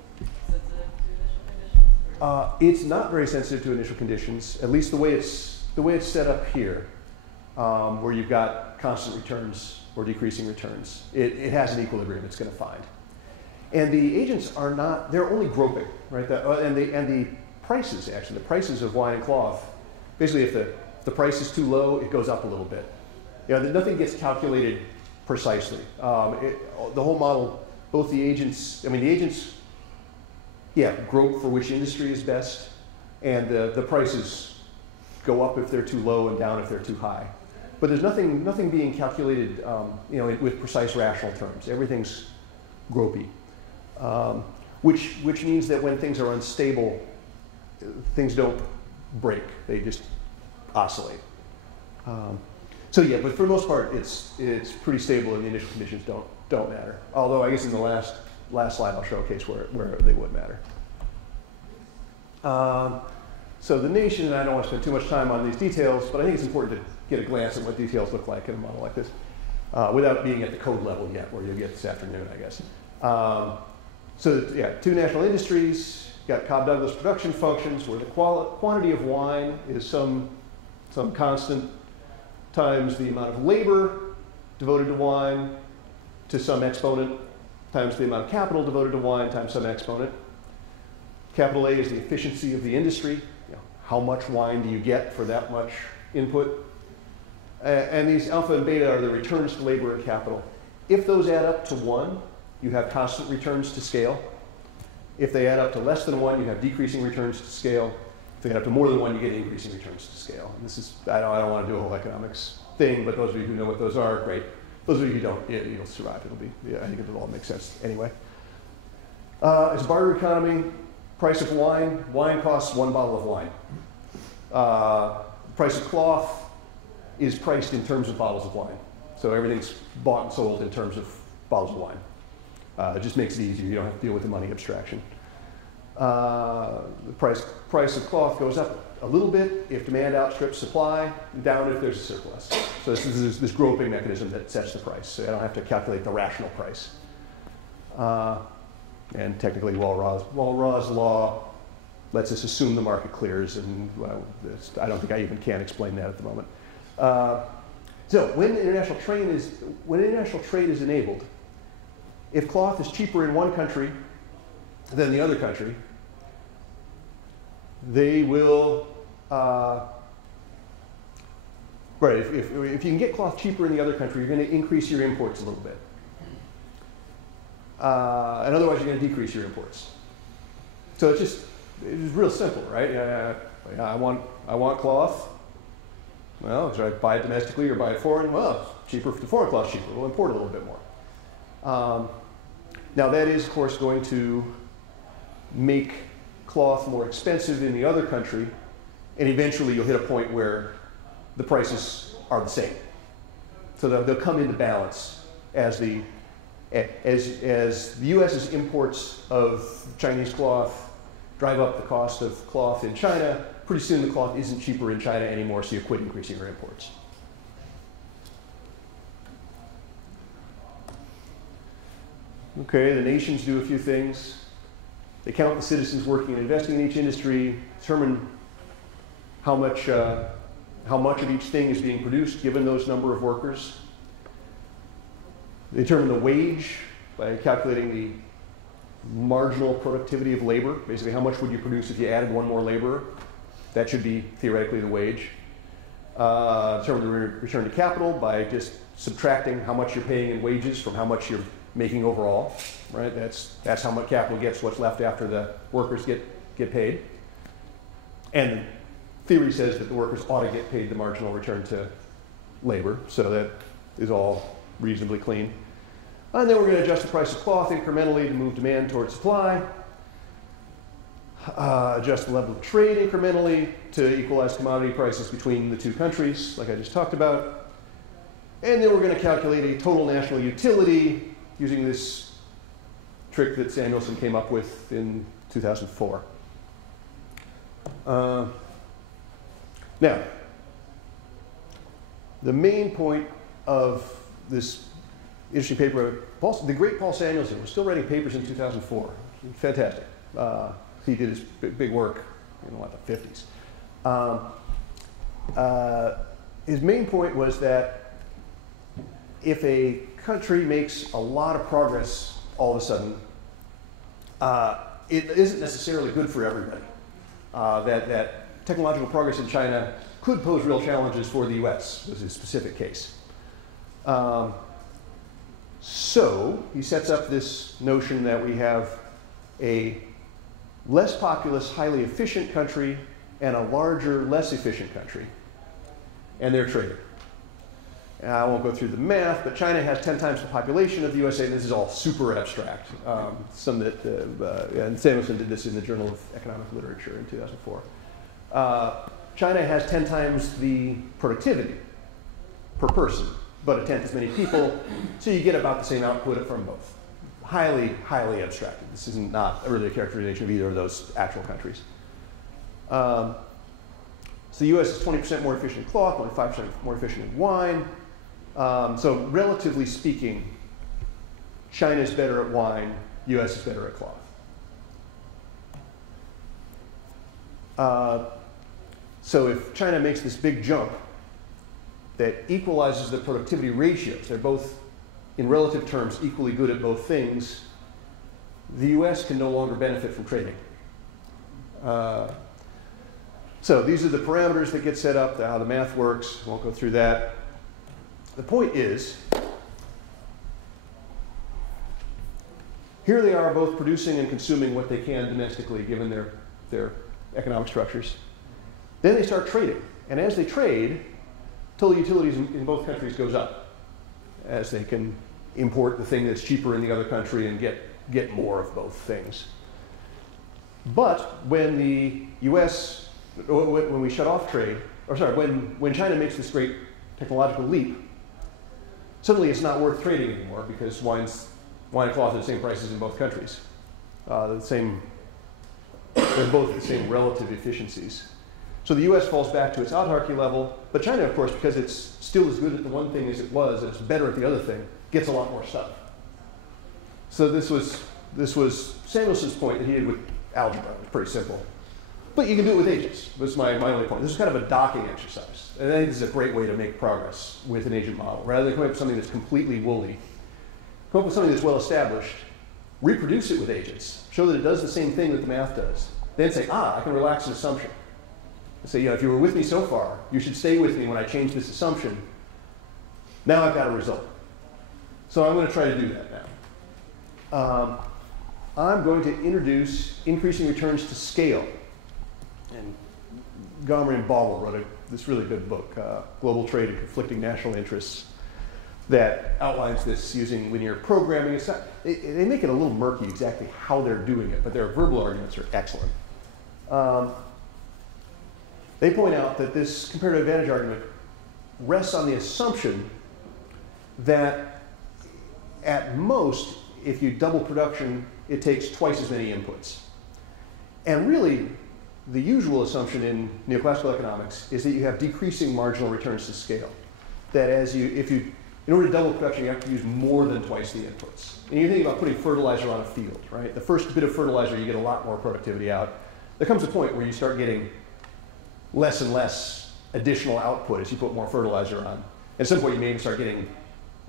sensitive to initial conditions? It's not very sensitive to initial conditions, at least the way it's set up here, where you've got constant returns or decreasing returns. It has an equilibrium it's going to find. And the agents are not, they're only groping, right? And the prices, actually, the prices of wine and cloth, basically if the price is too low, it goes up a little bit. Nothing gets calculated precisely. The whole model, both the agents, grope for which industry is best, and the prices go up if they're too low and down if they're too high. But there's nothing being calculated with precise rational terms. Everything's gropey. Which means that when things are unstable, things don't break. They just oscillate. But for the most part, it's pretty stable, and the initial conditions don't matter. Although I guess in the last slide I'll showcase where they would matter. So the nation, and I don't want to spend too much time on these details, but I think it's important to get a glance at what details look like in a model like this, without being at the code level yet, where you'll get this afternoon, I guess. Two national industries. Got Cobb-Douglas production functions where the quantity of wine is some constant times the amount of labor devoted to wine to some exponent times the amount of capital devoted to wine times some exponent. Capital A is the efficiency of the industry. How much wine do you get for that much input? And these alpha and beta are the returns to labor and capital. If those add up to 1, you have constant returns to scale. If they add up to less than 1, you have decreasing returns to scale. If they add up to more than 1, you get increasing returns to scale. And this is, I don't want to do a whole economics thing, but those of you who know what those are, great. Those of you who don't, you'll survive. I think it'll all make sense anyway. It's a barter economy. Price of wine. Wine costs 1 bottle of wine. Price of cloth is priced in terms of bottles of wine. So everything's bought and sold in terms of bottles of wine. It just makes it easier. You don't have to deal with the money abstraction. The price of cloth goes up a little bit if demand outstrips supply, down if there's a surplus. So this is this groping mechanism that sets the price. So I don't have to calculate the rational price. And technically, Walras law lets us assume the market clears, and I don't think I even can explain that at the moment. So when international trade is enabled, if cloth is cheaper in one country than the other country, they will, right, if you can get cloth cheaper in the other country, you're going to increase your imports a little bit. And otherwise, you're going to decrease your imports. So it's real simple, right? I want cloth. Well, should I buy it domestically or buy it foreign? Well, cheaper if the foreign cloth's cheaper. We'll import a little bit more. Now, that is, of course, going to make cloth more expensive in the other country, and eventually you'll hit a point where the prices are the same. So they'll come into balance as the U.S.'s imports of Chinese cloth drive up the cost of cloth in China. Pretty soon the cloth isn't cheaper in China anymore, so you quit increasing your imports. Okay, the nations do a few things. They count the citizens working and investing in each industry, determine how much of each thing is being produced given those number of workers. They determine the wage by calculating the marginal productivity of labor. Basically, how much would you produce if you added one more laborer? That should be theoretically the wage. Determine the return to capital by just subtracting how much you're paying in wages from how much you're making overall, right? That's how much capital gets what's left after the workers get paid. And the theory says that the workers ought to get paid the marginal return to labor, so that is all reasonably clean. And then we're going to adjust the price of cloth incrementally to move demand towards supply. Adjust the level of trade incrementally to equalize commodity prices between the two countries, like I just talked about. And then we're going to calculate a total national utility using this trick that Samuelson came up with in 2004. Now, the main point of this interesting paper, the great Paul Samuelson was still writing papers in 2004. Fantastic. He did his big work in the 50s. His main point was that if a country makes a lot of progress all of a sudden, it isn't necessarily good for everybody. That technological progress in China could pose real challenges for the US, was his specific case. So he sets up this notion that we have a less populous, highly efficient country and a larger, less efficient country, and they're trading. I won't go through the math, but China has 10 times the population of the USA, and this is all super abstract. And Samuelson did this in the Journal of Economic Literature in 2004. China has 10 times the productivity per person, but a tenth as many people, so you get about the same output from both. Highly, highly abstracted. This is not really a characterization of either of those actual countries. So the US is 20% more efficient in cloth, only 5% more efficient in wine. So relatively speaking, China is better at wine, US is better at cloth. So if China makes this big jump that equalizes the productivity ratios, they're both, in relative terms, equally good at both things, the US can no longer benefit from trading. So these are the parameters that get set up, how the math works. Won't go through that. The point is, here they are both producing and consuming what they can domestically given their economic structures. Then they start trading. And as they trade, total utilities in both countries goes up as they can import the thing that's cheaper in the other country and get more of both things. But when the US, when we shut off trade, or sorry, when China makes this great technological leap, suddenly it's not worth trading anymore because wine and cloth are the same prices in both countries. They're both the same relative efficiencies. So the US falls back to its autarky level, but China, of course, because it's still as good at the one thing as it was, and it's better at the other thing, gets a lot more stuff. So this was Samuelson's point that he did with algebra. It's pretty simple. But you can do it with agents. That's my only point. This is kind of a docking exercise. And I think this is a great way to make progress with an agent model. Rather than coming up with something that's completely woolly, come up with something that's well established, reproduce it with agents, show that it does the same thing that the math does. Then say, I can relax an assumption. And say, if you were with me so far, you should stay with me when I change this assumption. Now I've got a result. So I'm going to try to do that now. I'm going to introduce increasing returns to scale. And Gomer and Bauble wrote this really good book, Global Trade and Conflicting National Interests, that outlines this using linear programming. It's not, they make it a little murky exactly how they're doing it, but their verbal arguments are excellent. They point out that this comparative advantage argument rests on the assumption that at most, if you double production, it takes twice as many inputs. And really, the usual assumption in neoclassical economics is that you have decreasing marginal returns to scale. That in order to double production, you have to use more than twice the inputs. And you think about putting fertilizer on a field, right? The first bit of fertilizer, you get a lot more productivity out. There comes a point where you start getting less and less additional output as you put more fertilizer on. At some point, you may even start getting,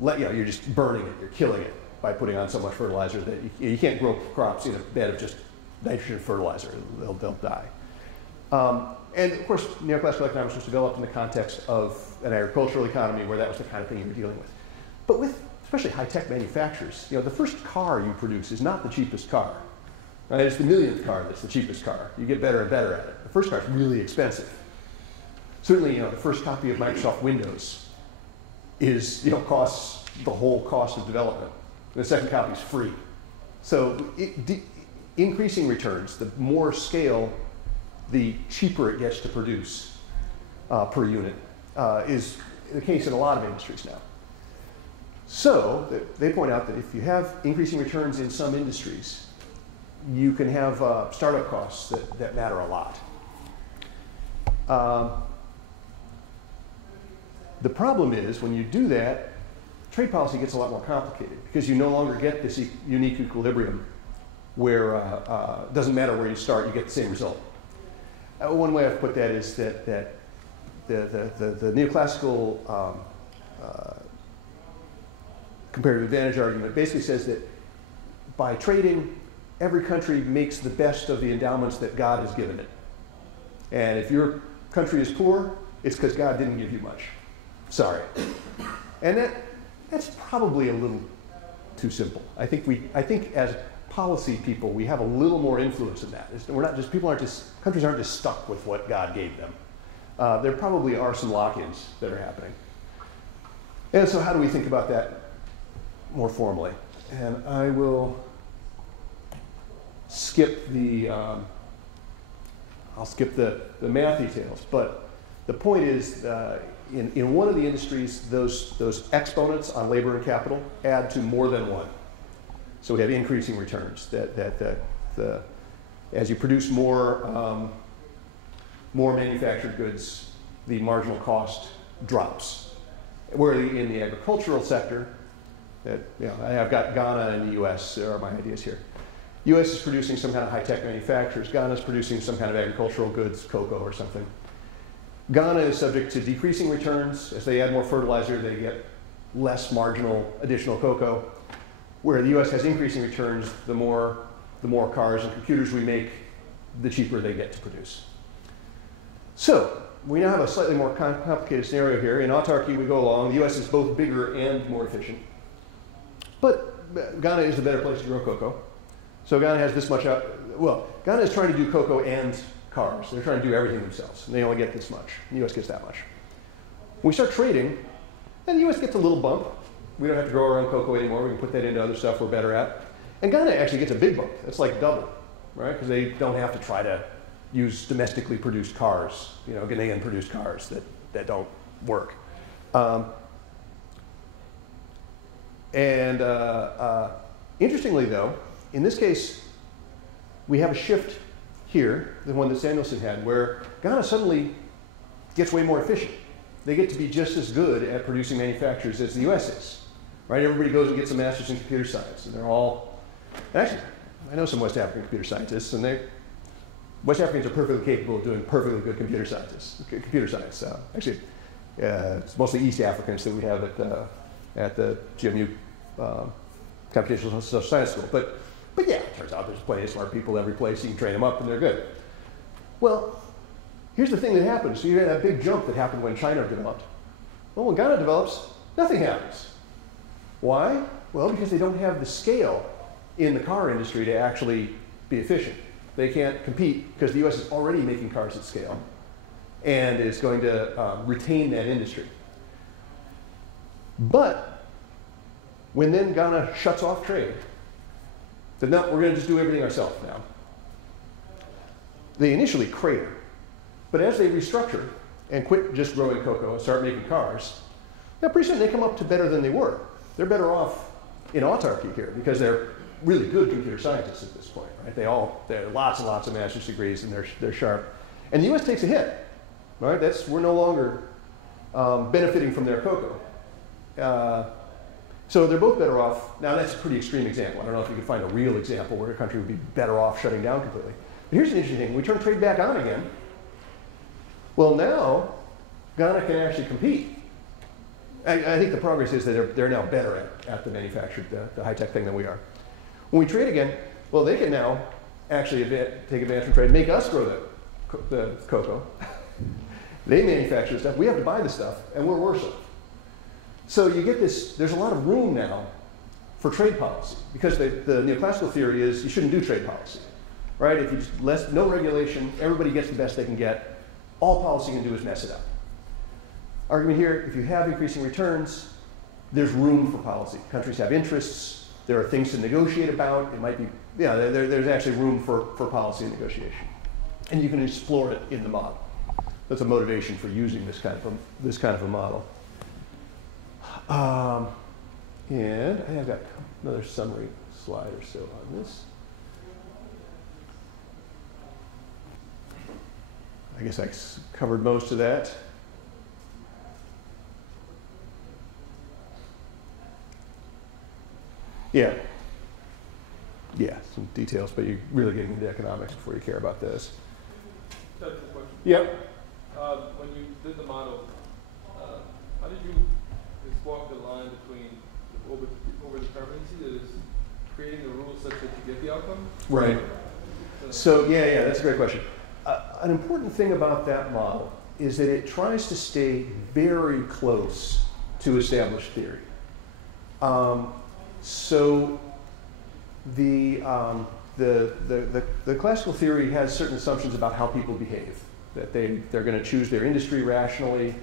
you're just burning it, you're killing it by putting on so much fertilizer that you can't grow crops in a bed of just nitrogen fertilizer. They'll die. And of course, neoclassical economics was developed in the context of an agricultural economy where that was the kind of thing you were dealing with. But with especially high-tech manufacturers, the first car you produce is not the cheapest car. Right? It's the millionth car that's the cheapest car. You get better and better at it. The first car is really expensive. Certainly, the first copy of Microsoft Windows is, costs the whole cost of development. The second copy is free. So increasing returns, the more scale, the cheaper it gets to produce per unit, is the case in a lot of industries now. So they point out that if you have increasing returns in some industries, you can have startup costs that matter a lot. The problem is when you do that, trade policy gets a lot more complicated because you no longer get this unique equilibrium where it doesn't matter where you start, you get the same result. One way I've put that is that the neoclassical comparative advantage argument basically says that by trading, every country makes the best of the endowments that God has given it. And if your country is poor, it's because God didn't give you much. Sorry. And that's probably a little too simple. I think as policy people, we have a little more influence in that. Countries aren't just stuck with what God gave them. There probably are some lock-ins that are happening. And so how do we think about that more formally? And I will skip the math details, but the point is in one of the industries, those exponents on labor and capital add to more than one. So we have increasing returns. As you produce more manufactured goods, the marginal cost drops. Where in the agricultural sector, I've got Ghana and the U.S. There are my ideas here. U.S. is producing some kind of high-tech manufacturers. Ghana is producing some kind of agricultural goods, cocoa or something. Ghana is subject to decreasing returns. As they add more fertilizer, they get less marginal additional cocoa. Where the U.S. has increasing returns, the more cars and computers we make, the cheaper they get to produce. So we now have a slightly more complicated scenario here. In autarky, we go along. The U.S. is both bigger and more efficient. But Ghana is the better place to grow cocoa. So Ghana has this much Ghana is trying to do cocoa and cars. They're trying to do everything themselves, and they only get this much. The U.S. gets that much. When we start trading, then the U.S. gets a little bump. We don't have to grow our own cocoa anymore. We can put that into other stuff we're better at. And Ghana actually gets a big bump. That's like double, right? Because they don't have to try to use domestically produced cars, Ghanaian produced cars that don't work. Interestingly, though, in this case, we have a shift here, the one that Samuelson had, where Ghana suddenly gets way more efficient. They get to be just as good at producing manufacturers as the U.S. is. Right? Everybody goes and gets a master's in computer science, and they're all, actually, I know some West African computer scientists, and West Africans are perfectly capable of doing perfectly good computer science. Actually, it's mostly East Africans that we have at the GMU Computational Social Science School. But yeah, it turns out there's plenty of smart people every place. You can train them up and they're good. Well, here's the thing that happens. So you had that big jump that happened when China developed. Well, when Ghana develops, nothing happens. Why? Well, because they don't have the scale in the car industry to actually be efficient. They can't compete because the US is already making cars at scale and is going to retain that industry. But when then Ghana shuts off trade, said, no, we're going to just do everything ourselves now. They initially crater, but as they restructure and quit just growing cocoa and start making cars, now pretty soon they come up to better than they were. They're better off in autarky here because they're really good computer scientists at this point, right? They have lots and lots of master's degrees and they're sharp. And the US takes a hit, right? We're no longer benefiting from their cocoa. So they're both better off. Now that's a pretty extreme example. I don't know if you can find a real example where a country would be better off shutting down completely. But here's an interesting thing. When we turn trade back on again, well now, Ghana can actually compete. I think the progress is that they're now better at the manufactured, the high-tech thing than we are. When we trade again, well, they can now actually take advantage from trade, make us grow the cocoa. They manufacture the stuff. We have to buy the stuff, and we're worse off. So you get this, there's a lot of room now for trade policy, because the neoclassical theory is you shouldn't do trade policy, right? If you just no regulation, everybody gets the best they can get, all policy can do is mess it up. Argument here, if you have increasing returns, there's room for policy. Countries have interests, there are things to negotiate about, it might be, yeah, there's actually room for policy and negotiation. And you can explore it in the model. That's a motivation for using this kind of a model. And I have got another summary slide or so on this. I guess I covered most of that. Yeah, some details, but you're really getting into economics before you care about this. That's a question. Yep. When you did the model, how did you walk the line between overdeterminacy, that is creating the rules such that you get the outcome? Right. So yeah, that's a great question. An important thing about that model is that it tries to stay very close to established theory. So the classical theory has certain assumptions about how people behave, that they're going to choose their industry rationally,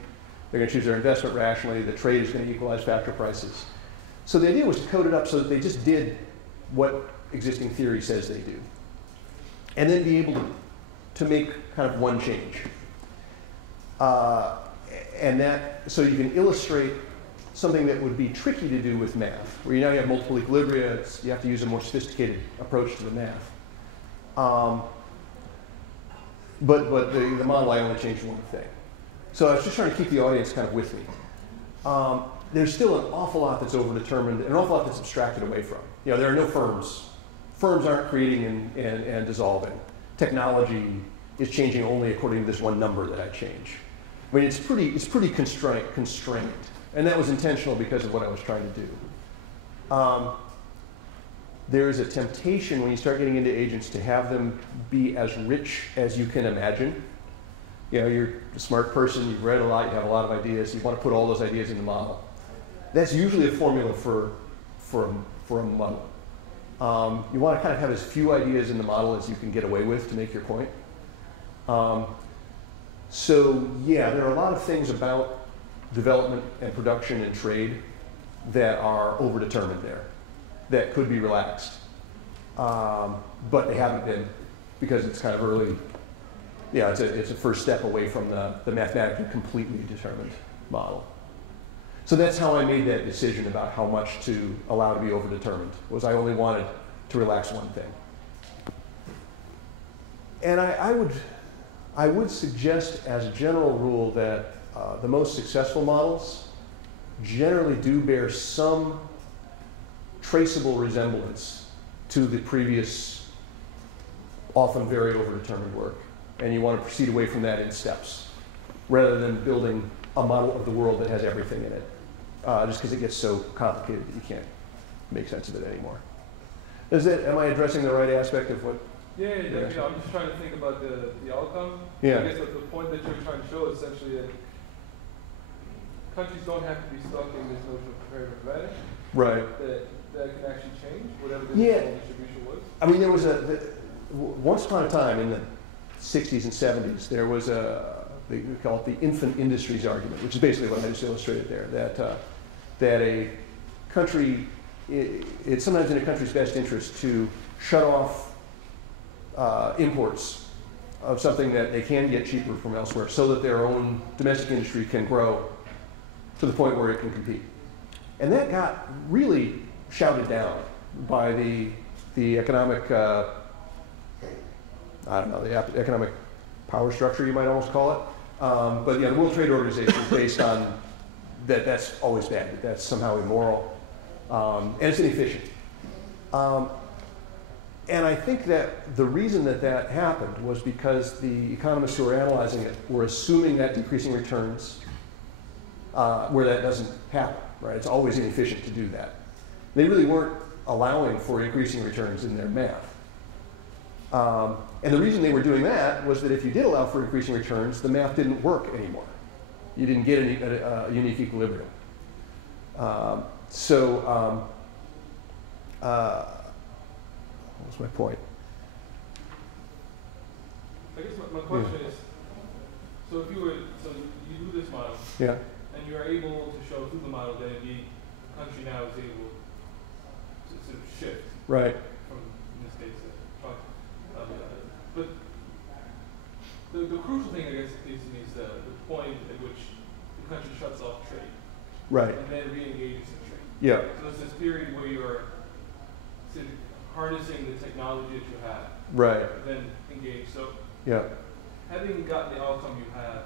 they're going to choose their investment rationally, the trade is going to equalize factor prices. So the idea was to code it up so that they just did what existing theory says they do, and then be able to make kind of one change. So you can illustrate something that would be tricky to do with math, where you have multiple equilibria, you have to use a more sophisticated approach to the math. But the model, I only changed one thing. So I was just trying to keep the audience kind of with me. There's still an awful lot that's overdetermined, and an awful lot that's abstracted away from. There are no firms. Firms aren't creating and dissolving. Technology is changing only according to this one number that I change. I mean, it's pretty constrained. And that was intentional because of what I was trying to do. There is a temptation when you start getting into agents to have them be as rich as you can imagine. You're a smart person, you've read a lot, you have a lot of ideas, you want to put all those ideas in the model. That's usually a formula for a model. You want to kind of have as few ideas in the model as you can get away with to make your point. So yeah, there are a lot of things about development and production and trade that are overdetermined there, that could be relaxed. But they haven't been because it's kind of early. Yeah, it's a first step away from the mathematically completely determined model. So that's how I made that decision about how much to allow to be overdetermined, was I only wanted to relax one thing. And I would suggest as a general rule that the most successful models generally do bear some traceable resemblance to the previous often very overdetermined work. And you want to proceed away from that in steps, rather than building a model of the world that has everything in it, just because it gets so complicated that you can't make sense of it anymore. Am I addressing the right aspect of what? Yeah, I'm just trying to think about the outcome. Yeah. I guess the point that you're trying to show is essentially that countries don't have to be stuck in this notion of comparative advantage. Right. That can actually change, whatever the distribution was. I mean, there was once upon a time in the 60s and 70s, there was they call it the infant industries argument, which is basically what I just illustrated there, that a country, it's sometimes in a country's best interest to shut off imports of something that they can get cheaper from elsewhere so that their own domestic industry can grow to the point where it can compete. And that got really shouted down by the economic, I don't know, the economic power structure, you might almost call it. But yeah, the World Trade Organization is based on that's always bad, that that's somehow immoral, and it's inefficient. And I think that the reason that happened was because the economists who were analyzing it were assuming that decreasing returns, where that doesn't happen, right? It's always inefficient to do that. They really weren't allowing for increasing returns in their math. And the reason they were doing that was that if you did allow for increasing returns, the math didn't work anymore. You didn't get a unique equilibrium. What was my point? I guess my question is, so if you do this model, yeah, and you are able to show through the model that indeed the country now is able to sort of shift, right, from, in this case, but the crucial thing, I guess, is the point at which the country shuts off trade, right, and then re-engages in trade. Yeah. So there's this period where you're sort of harnessing the technology that you have, right, then engage. So, yeah, having gotten the outcome you have,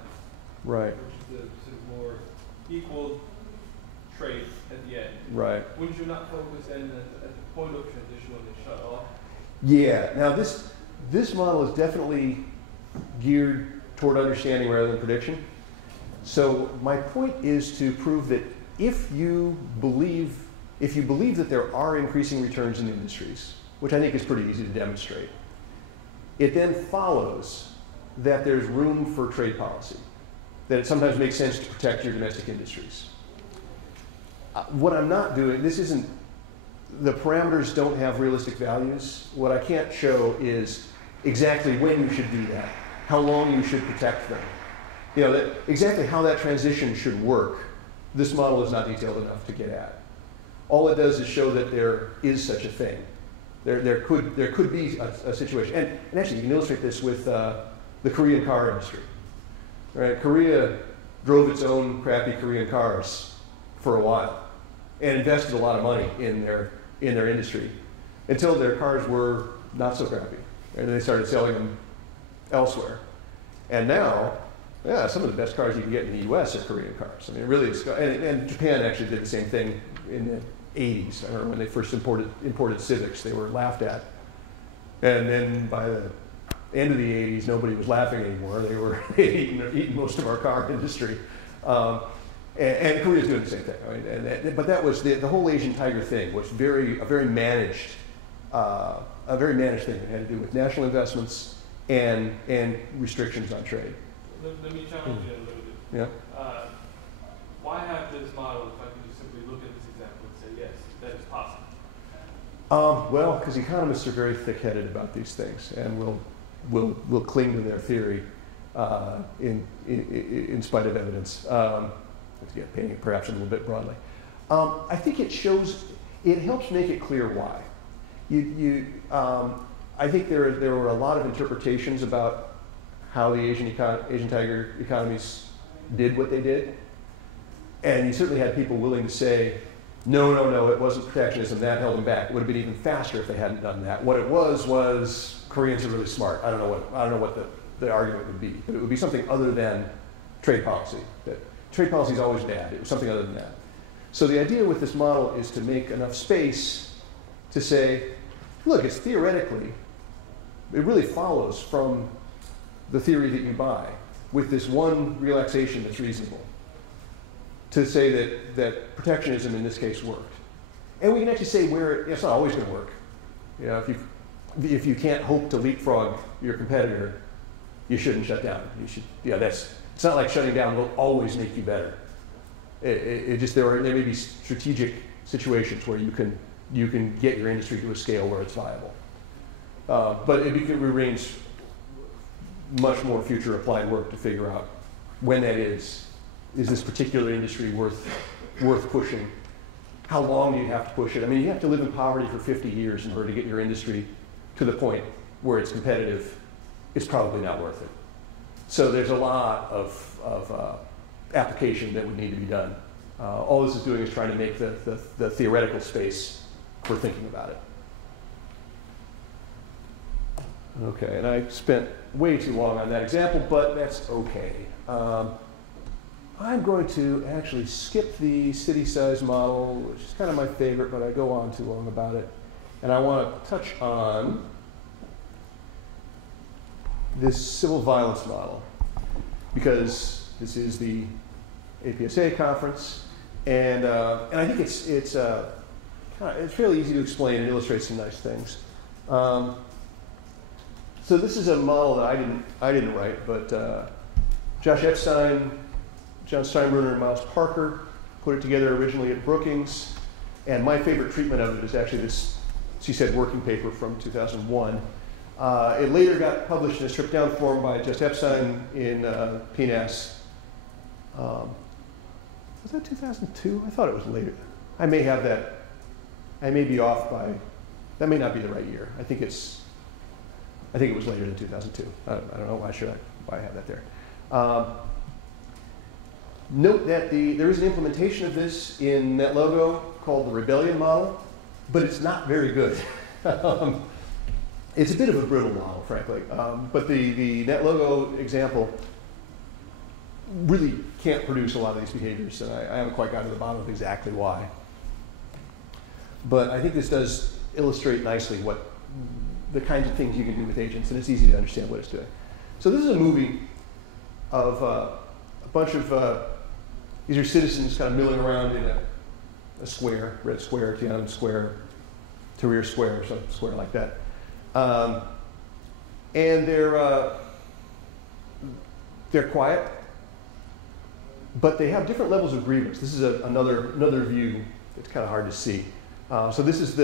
right, which is the sort of more equal trade at the end, right. wouldn't you not focus then at the point of transition when they shut off? Yeah. Now this model is definitely geared toward understanding rather than prediction. So my point is to prove that if you believe that there are increasing returns in industries, which I think is pretty easy to demonstrate, it then follows that there's room for trade policy, that it sometimes makes sense to protect your domestic industries. What I'm not doing, the parameters don't have realistic values. What I can't show is exactly when you should do that, how long you should protect them. Exactly how that transition should work, this model is not detailed enough to get at. All it does is show that there is such a thing. There could be a situation, and actually you can illustrate this with the Korean car industry. Right? Korea drove its own crappy Korean cars for a while and invested a lot of money in their industry until their cars were not so crappy, and they started selling them elsewhere. And now, yeah, some of the best cars you can get in the U.S. are Korean cars. I mean, really, and Japan actually did the same thing in the 80s. I remember when they first imported Civics, they were laughed at. And then by the end of the 80s, nobody was laughing anymore. They were eating most of our car industry. And Korea's doing the same thing. I mean, but that was the whole Asian tiger thing was a very managed thing that had to do with national investments and restrictions on trade. Let me challenge you a little bit. Yeah. Why have this model if I can just simply look at this example and say, yes, that is possible? Well, because economists are very thick-headed about these things, and will cling to their theory in spite of evidence. Again, painting it perhaps a little bit broadly. I think it helps make it clear why. I think there were a lot of interpretations about how the Asian tiger economies did what they did. And you certainly had people willing to say, no, it wasn't protectionism, that held them back. It would have been even faster if they hadn't done that. What it was Koreans are really smart. I don't know what the argument would be, but it would be something other than trade policy. That trade policy is always bad. It was something other than that. So the idea with this model is to make enough space to say, look, it's theoretically it really follows from the theory that you buy, with this one relaxation that's reasonable, to say that protectionism in this case worked. And we can actually say where it's not always going to work. You know, if you can't hope to leapfrog your competitor, you shouldn't shut down. You should, it's not like shutting down will always make you better. It just, there may be strategic situations where you can get your industry to a scale where it's viable. But it remains much more future applied work to figure out when that is this particular industry worth pushing? How long do you have to push it? I mean, you have to live in poverty for 50 years in order to get your industry to the point where it's competitive. It's probably not worth it. So there's a lot of application that would need to be done. All this is doing is trying to make the theoretical space for thinking about it. Okay, and I spent way too long on that example, but that's okay. I'm going to actually skip the city size model, which is kind of my favorite, but I go on too long about it. And I want to touch on this civil violence model, because this is the APSA conference, and I think it's fairly easy to explain and illustrates some nice things. So this is a model that I didn't write, but Josh Epstein, John Steinbruner, and Miles Parker put it together originally at Brookings, and my favorite treatment of it is actually this, she said, working paper from 2001. It later got published in a stripped down form by Josh Epstein in PNAS. Was that 2002? I thought it was later. I may have that. I may be off by, that may not be the right year. I think it was later than 2002. I don't know why I have that there. Note that there is an implementation of this in NetLogo called the Rebellion model, but it's not very good. It's a bit of a brittle model, frankly. But the NetLogo example really can't produce a lot of these behaviors, and I haven't quite gotten to the bottom of exactly why. But I think this does illustrate nicely what the kinds of things you can do with agents, and it's easy to understand what it's doing. So this is a movie of a bunch of, these are citizens kind of milling around in a square, Red Square, Tiananmen Square, Tahrir Square, or some square like that. And they're quiet, but they have different levels of grievance. This is another view that's kind of hard to see. So this is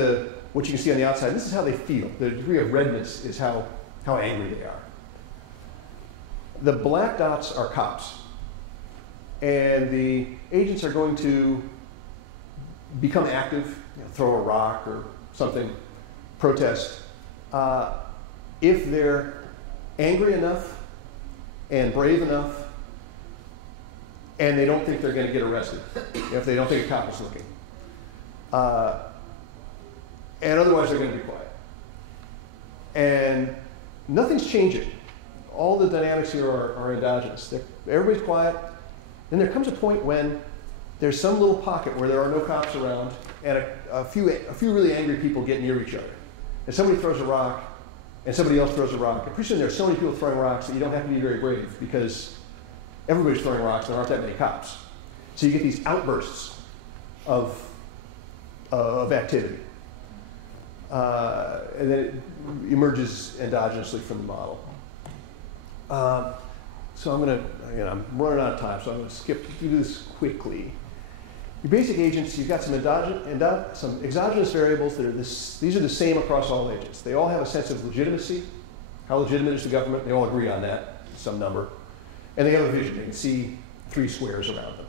what you can see on the outside. This is how they feel. The degree of redness is how angry they are. The black dots are cops. And the agents are going to become active, throw a rock or something, protest, if they're angry enough and brave enough and they don't think they're going to get arrested, if they don't think a cop is looking. And otherwise they're going to be quiet. And nothing's changing. All the dynamics here are endogenous. Everybody's quiet. Then there comes a point when there's some little pocket where there are no cops around, and a few really angry people get near each other. And somebody throws a rock, and somebody else throws a rock. And pretty soon there's so many people throwing rocks that you don't have to be very brave, because everybody's throwing rocks and there aren't that many cops. So you get these outbursts of activity. And then it emerges endogenously from the model. So I'm running out of time, so I'm going to do this quickly. Your basic agents, you've got some exogenous variables that are these are the same across all agents. They all have a sense of legitimacy. How legitimate is the government? They all agree on that, some number. And they have a vision. They can see 3 squares around them.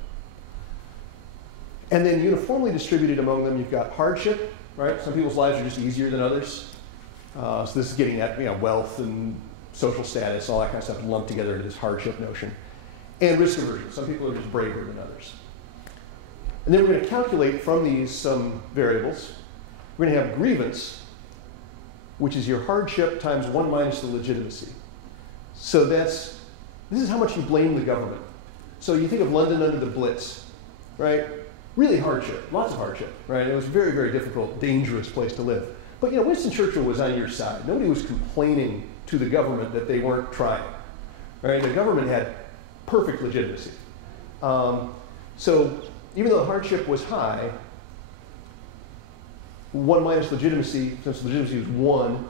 And then uniformly distributed among them, you've got hardship, right? Some people's lives are just easier than others. So this is getting at wealth and social status, all that kind of stuff lumped together into this hardship notion. And risk aversion. Some people are just braver than others. And then we're going to calculate from these some variables. We're going to have grievance, which is your hardship times 1 minus the legitimacy. So this is how much you blame the government. So you think of London under the Blitz, right? Really hardship, lots of hardship, right? It was a very, very difficult, dangerous place to live. But you know, Winston Churchill was on your side. Nobody was complaining to the government that they weren't trying. Right? The government had perfect legitimacy. So even though the hardship was high, 1 minus legitimacy, since legitimacy was 1,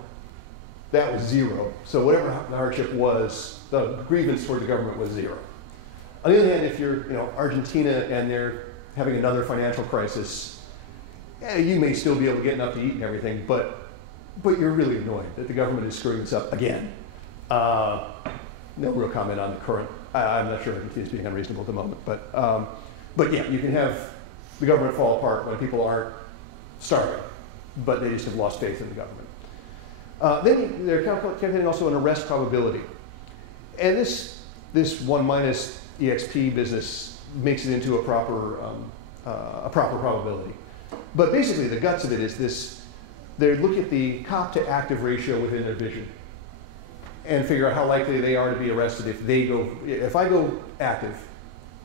that was 0. So whatever the hardship was, the grievance toward the government was 0. On the other hand, if you're Argentina and they're having another financial crisis, you may still be able to get enough to eat and everything, but you're really annoyed that the government is screwing this up again. No real comment on the current. I'm not sure Argentina is being unreasonable at the moment, but yeah, you can have the government fall apart when people aren't starving, but they just have lost faith in the government. Then they're calculating also an arrest probability, and this 1 minus EXP business makes it into a proper probability. But basically, the guts of it is this: they look at the cop to active ratio within their vision, and figure out how likely they are to be arrested if I go active.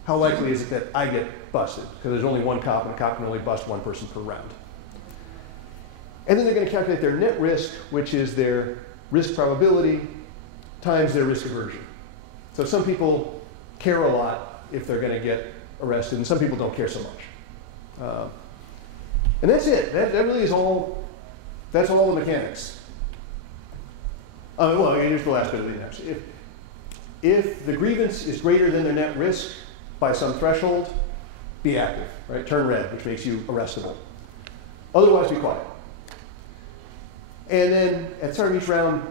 How likely is it that I get busted? Because there's only one cop, and a cop can only bust one person per round. And then they're going to calculate their net risk, which is their risk probability times their risk aversion. So some people care a lot if they're going to get arrested, and some people don't care so much. And that's it. That really is all. That's all the mechanics. Well, here's the last bit of the analysis. If the grievance is greater than their net risk by some threshold, be active, right? Turn red, which makes you arrestable. Otherwise, be quiet. And then at the start of each round,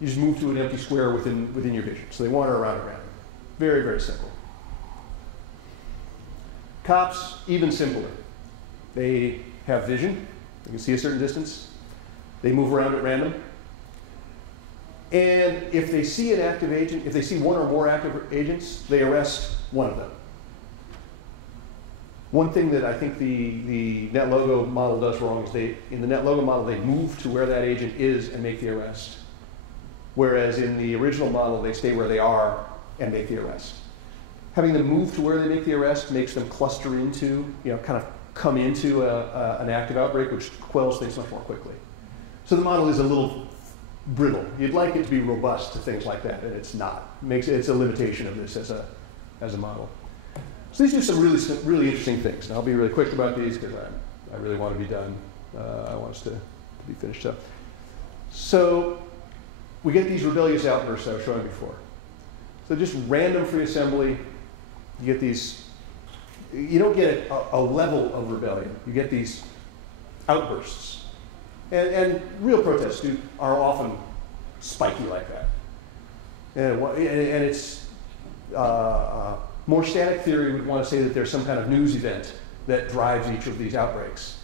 you just move to an empty square within your vision. So they wander around and around. Very, very simple. Cops, even simpler. They have vision. They can see a certain distance. They move around at random. And if they see an active agent, if they see one or more active agents, they arrest one of them. One thing that I think the NetLogo model does wrong is in the NetLogo model, they move to where that agent is and make the arrest. Whereas in the original model, they stay where they are and make the arrest. Having them move to where they make the arrest makes them cluster into, kind of come into an active outbreak, which quells things much more quickly. So the model is a little brittle. You'd like it to be robust to things like that, and it's not. It's a limitation of this as a model. So these are some really interesting things. And I'll be really quick about these because I really want to be done. I want us to be finished up. So we get these rebellious outbursts I was showing before. So just random free assembly, you get these. You don't get a level of rebellion. You get these outbursts. And real protests are often spiky like that. And it's more static theory would want to say that there's some kind of news event that drives each of these outbreaks.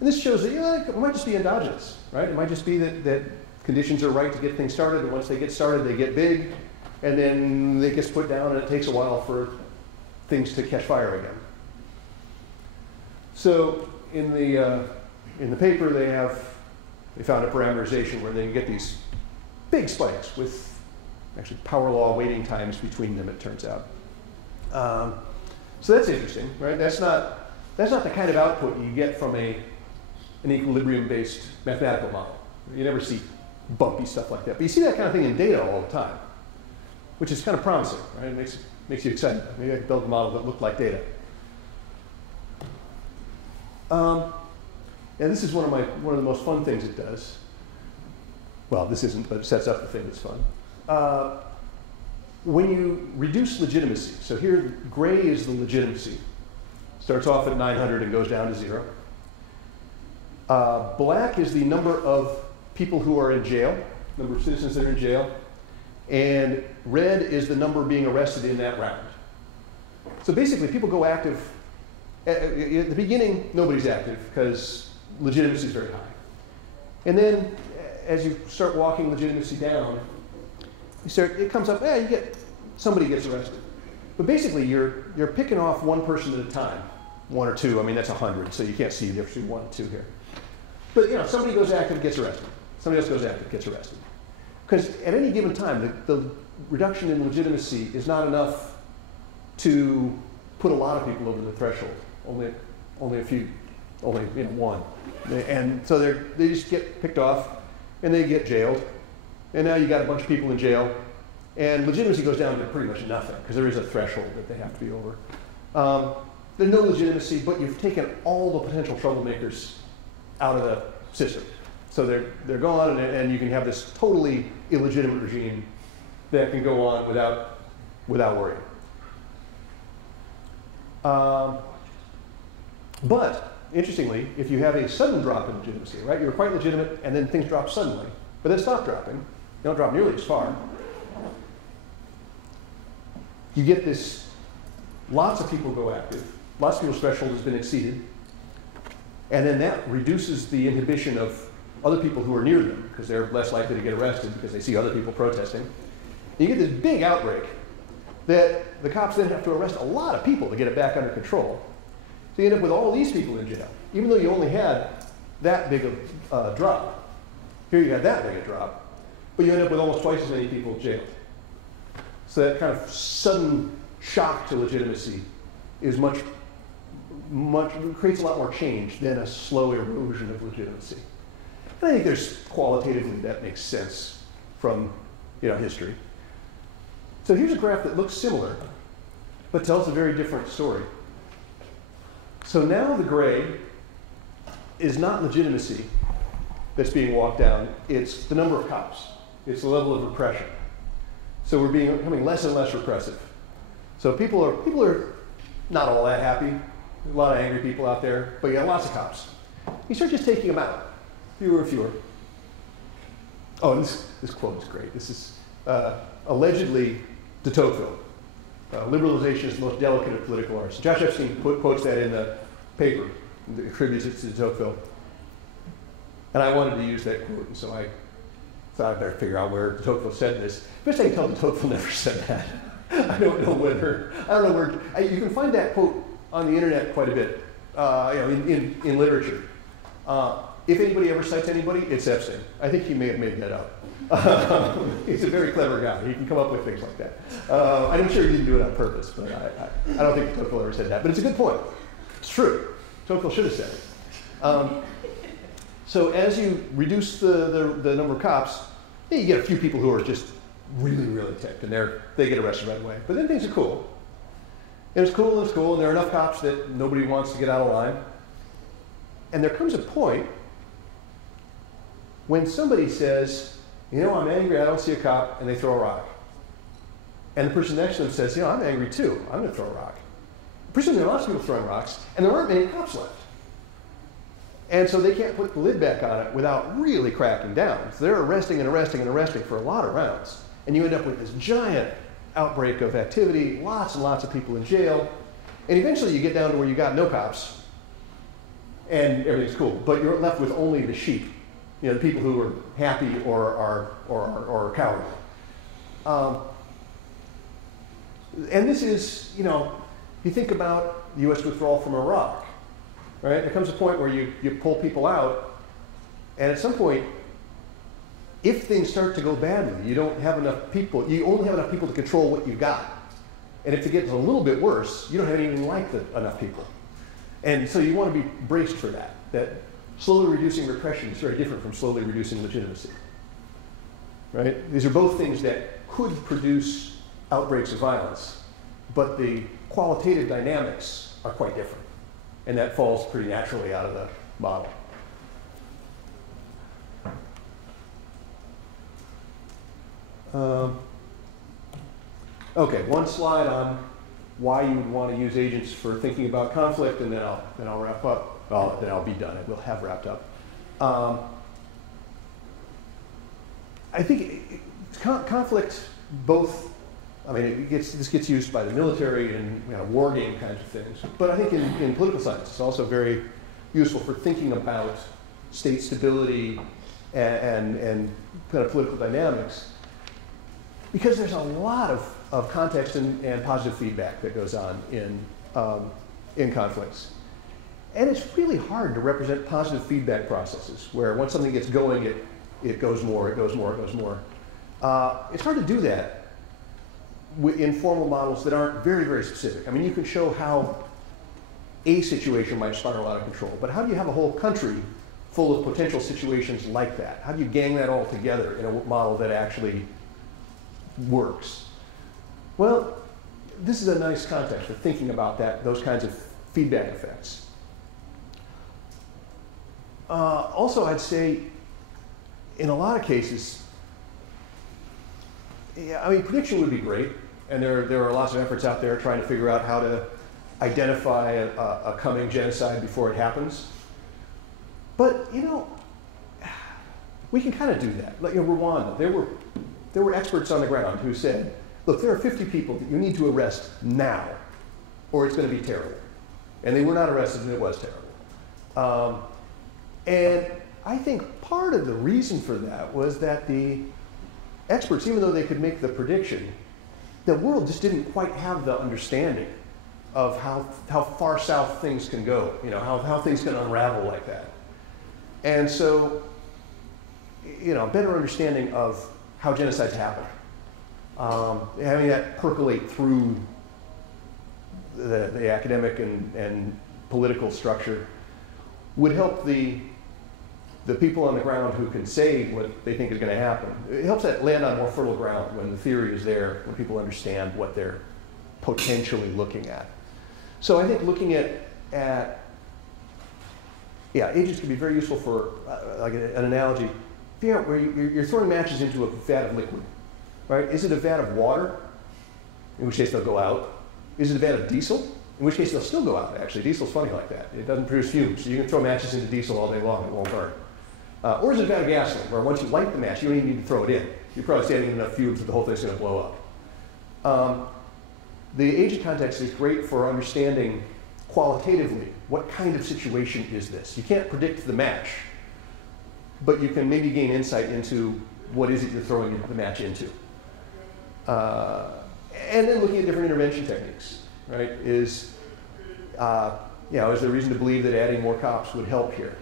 And this shows that it might just be endogenous, right? It might just be that conditions are right to get things started, and once they get started, they get big, and then it gets put down, and it takes a while for things to catch fire again. So in the paper, they found a parameterization where they can get these big spikes with actually power law waiting times between them, it turns out. So that's interesting, right? That's not the kind of output you get from an equilibrium-based mathematical model. You never see bumpy stuff like that. But you see that kind of thing in data all the time, which is kind of promising, right? It makes you excited. Maybe I could build a model that looked like data. And this is one of the most fun things it does. Well, this isn't, but it sets up the thing that's fun. When you reduce legitimacy, so here gray is the legitimacy. Starts off at 900 and goes down to 0. Black is the number of people who are in jail, number of citizens that are in jail. And red is the number being arrested in that round. So basically, people go active. At the beginning, nobody's active because legitimacy is very high. And then as you start walking legitimacy down, it comes up, somebody gets arrested. But basically, you're picking off one person at a time, one or two. I mean, that's 100, so you can't see the difference between 1 and 2 here. But somebody goes active, gets arrested. Somebody else goes active, gets arrested. Because at any given time, the reduction in legitimacy is not enough to put a lot of people over the threshold. Only a few only one. And so they just get picked off, and they get jailed. And now you got a bunch of people in jail, and legitimacy goes down to pretty much nothing, because there is a threshold that they have to be over. There's no legitimacy, but you've taken all the potential troublemakers out of the system. So they're gone, and you can have this totally illegitimate regime that can go on without worrying. But interestingly, if you have a sudden drop in legitimacy, right, you're quite legitimate, and then things drop suddenly, but then stop dropping, they don't drop nearly as far. You get this, lots of people go active, lots of people's threshold has been exceeded, and then that reduces the inhibition of other people who are near them, because they're less likely to get arrested because they see other people protesting. You get this big outbreak that the cops then have to arrest a lot of people to get it back under control. So you end up with all these people in jail, even though you only had that big of a drop. Here you had that big a drop, but you end up with almost twice as many people jailed. So that kind of sudden shock to legitimacy is creates a lot more change than a slow erosion of legitimacy. And I think there's qualitatively that makes sense from history. So here's a graph that looks similar, but tells a very different story. So now the gray is not legitimacy that's being walked down, it's the number of cops. It's the level of repression. So we're becoming less and less repressive. So people are not all that happy. There's a lot of angry people out there, but you got lots of cops. You start just taking them out, fewer and fewer. Oh, and this quote is great. This is allegedly de Tocqueville. Liberalization is the most delicate of political arts. Josh Epstein quotes that in the paper, attributes it to de Tocqueville. And I wanted to use that quote, and so I thought I'd better figure out where de Tocqueville said this. Best I can tell, de Tocqueville never said that. I don't know where. You can find that quote on the internet quite a bit, in literature. If anybody ever cites anybody, it's Epstein. I think he may have made that up. He's a very clever guy. He can come up with things like that. I'm sure he didn't do it on purpose, but I don't think Tocqueville ever said that. But it's a good point. It's true. Tocqueville should have said it. So as you reduce the number of cops, you get a few people who are just really, really ticked, and they get arrested right away. But then things are cool. And it's cool, and there are enough cops that nobody wants to get out of line. And there comes a point when somebody says, I'm angry, I don't see a cop, and they throw a rock. And the person next to them says, I'm angry too, I'm going to throw a rock. Pretty soon there are lots of people throwing rocks, and there aren't many cops left. And so they can't put the lid back on it without really cracking down. So they're arresting and arresting and arresting for a lot of rounds. And you end up with this giant outbreak of activity, lots and lots of people in jail. And eventually you get down to where you got no cops, and everything's cool. But you're left with only the sheep, the people who are happy or are cowardly. And this is, you think about the U.S. withdrawal from Iraq, right? There comes a point where you pull people out, and at some point, if things start to go badly, you don't have enough people, you only have enough people to control what you got. And if it gets a little bit worse, you don't have anything like enough people. And so you want to be braced for that slowly reducing repression is very different from slowly reducing legitimacy, right? These are both things that could produce outbreaks of violence, but the qualitative dynamics are quite different. And that falls pretty naturally out of the model. Okay, one slide on why you would want to use agents for thinking about conflict, and then I'll wrap up. Well, then I'll be done. I will have wrapped up. I think conflict both. This gets used by the military and war game kinds of things. But I think in political science, it's also very useful for thinking about state stability and kind of political dynamics, because there's a lot of context and positive feedback that goes on in conflicts. And it's really hard to represent positive feedback processes where once something gets going, it goes more, it goes more, it goes more. It's hard to do that in formal models that aren't very, very specific. You can show how a situation might spiral out of control. But how do you have a whole country full of potential situations like that? How do you gang that all together in a model that actually works? Well, this is a nice context for thinking about that, those kinds of feedback effects. Also, I'd say, in a lot of cases, yeah, I mean, prediction would be great, and there are lots of efforts out there trying to figure out how to identify a coming genocide before it happens. But, you know, we can kind of do that. Like, you know, Rwanda, there were experts on the ground who said, look, there are 50 people that you need to arrest now, or it's going to be terrible. And they were not arrested, and it was terrible. And I think part of the reason for that was that the experts, even though they could make the prediction, the world just didn't quite have the understanding of how far south things can go, you know, how things can unravel like that. And so, you know, a better understanding of how genocides happen, having that percolate through the academic and political structure would help the people on the ground who can say what they think is going to happen. It helps that land on more fertile ground when the theory is there, when people understand what they're potentially looking at. So I think looking at agents can be very useful for, like an analogy. Figure out where you're throwing matches into a vat of liquid, right? Is it a vat of water, in which case they'll go out? Is it a vat of diesel, in which case they'll still go out, actually? Diesel's funny like that. It doesn't produce fumes, so you can throw matches into diesel all day long, it won't burn. Or is it a vat of gasoline, where once you light the match, you don't even need to throw it in. You're probably standing in enough fumes that the whole thing's going to blow up. The agent context is great for understanding qualitatively what kind of situation is this. You can't predict the match, but you can maybe gain insight into what is it you're throwing the match into. And then looking at different intervention techniques, right? Is there reason to believe that adding more cops would help here?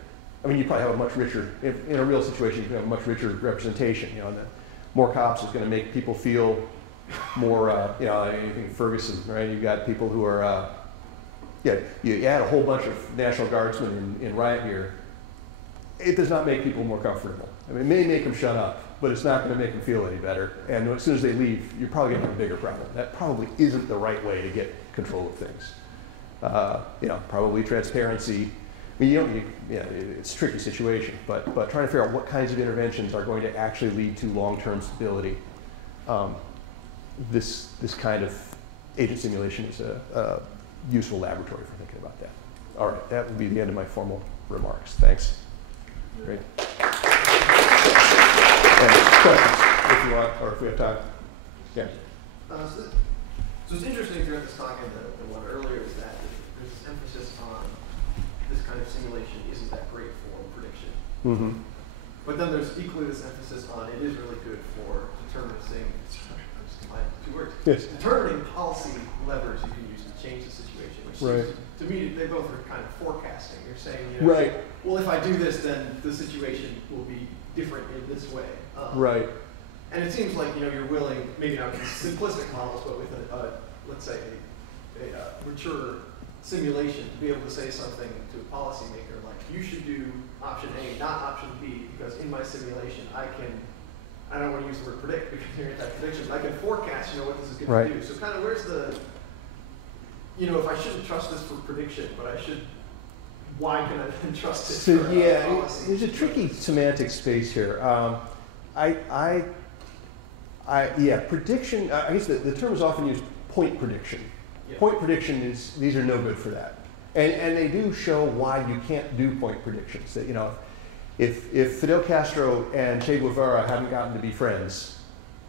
I mean, you probably have a much richer, in a real situation, you can have a much richer representation. You know, and the more cops is going to make people feel more, I think Ferguson, right? You've got people who are, you add a whole bunch of National Guardsmen in riot gear. It does not make people more comfortable. I mean, it may make them shut up, but it's not going to make them feel any better. And as soon as they leave, you're probably going to have a bigger problem. That probably isn't the right way to get control of things. Probably transparency. I mean, it's a tricky situation, but trying to figure out what kinds of interventions are going to actually lead to long-term stability. This kind of agent simulation is a useful laboratory for thinking about that. All right, that would be the end of my formal remarks. Thanks. Great. Questions, if you want, or if we have time. Yeah. So it's interesting throughout this talk and the one earlier is that there's this emphasis on this kind of simulation isn't that great for prediction. Mm-hmm. But then there's equally this emphasis on it is really good for determining, Yes. determining policy levers you can use to change the situation, which seems to me they both are kind of forecasting. You're saying, well, if I do this, then the situation will be different in this way. Right. And it seems like you're willing, maybe not with simplistic models, but with let's say a mature simulation to be able to say something to a policymaker like, you should do option A, not option B, because in my simulation I don't want to use the word predict because you're anti-prediction, but I can forecast, what this is going to do. So kind of where's the, if I shouldn't trust this for prediction, but I should, why can I then trust it for policy? There's a tricky semantic space here. Prediction, I guess the term is often used point prediction. Yeah. Point prediction these are no good for that. And they do show why you can't do point predictions. That, if Fidel Castro and Che Guevara hadn't gotten to be friends,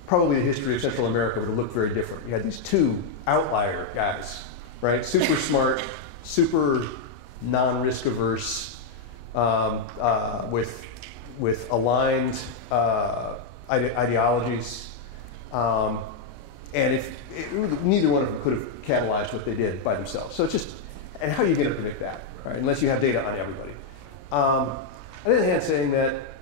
probably the history of Central America would have looked very different. You had these two outlier guys, right? Super smart, super non-risk averse, with aligned ideologies, and neither one of them could have catalyzed what they did by themselves. So it's just, and how are you going to predict that, right? Unless you have data on everybody. On the other hand, saying that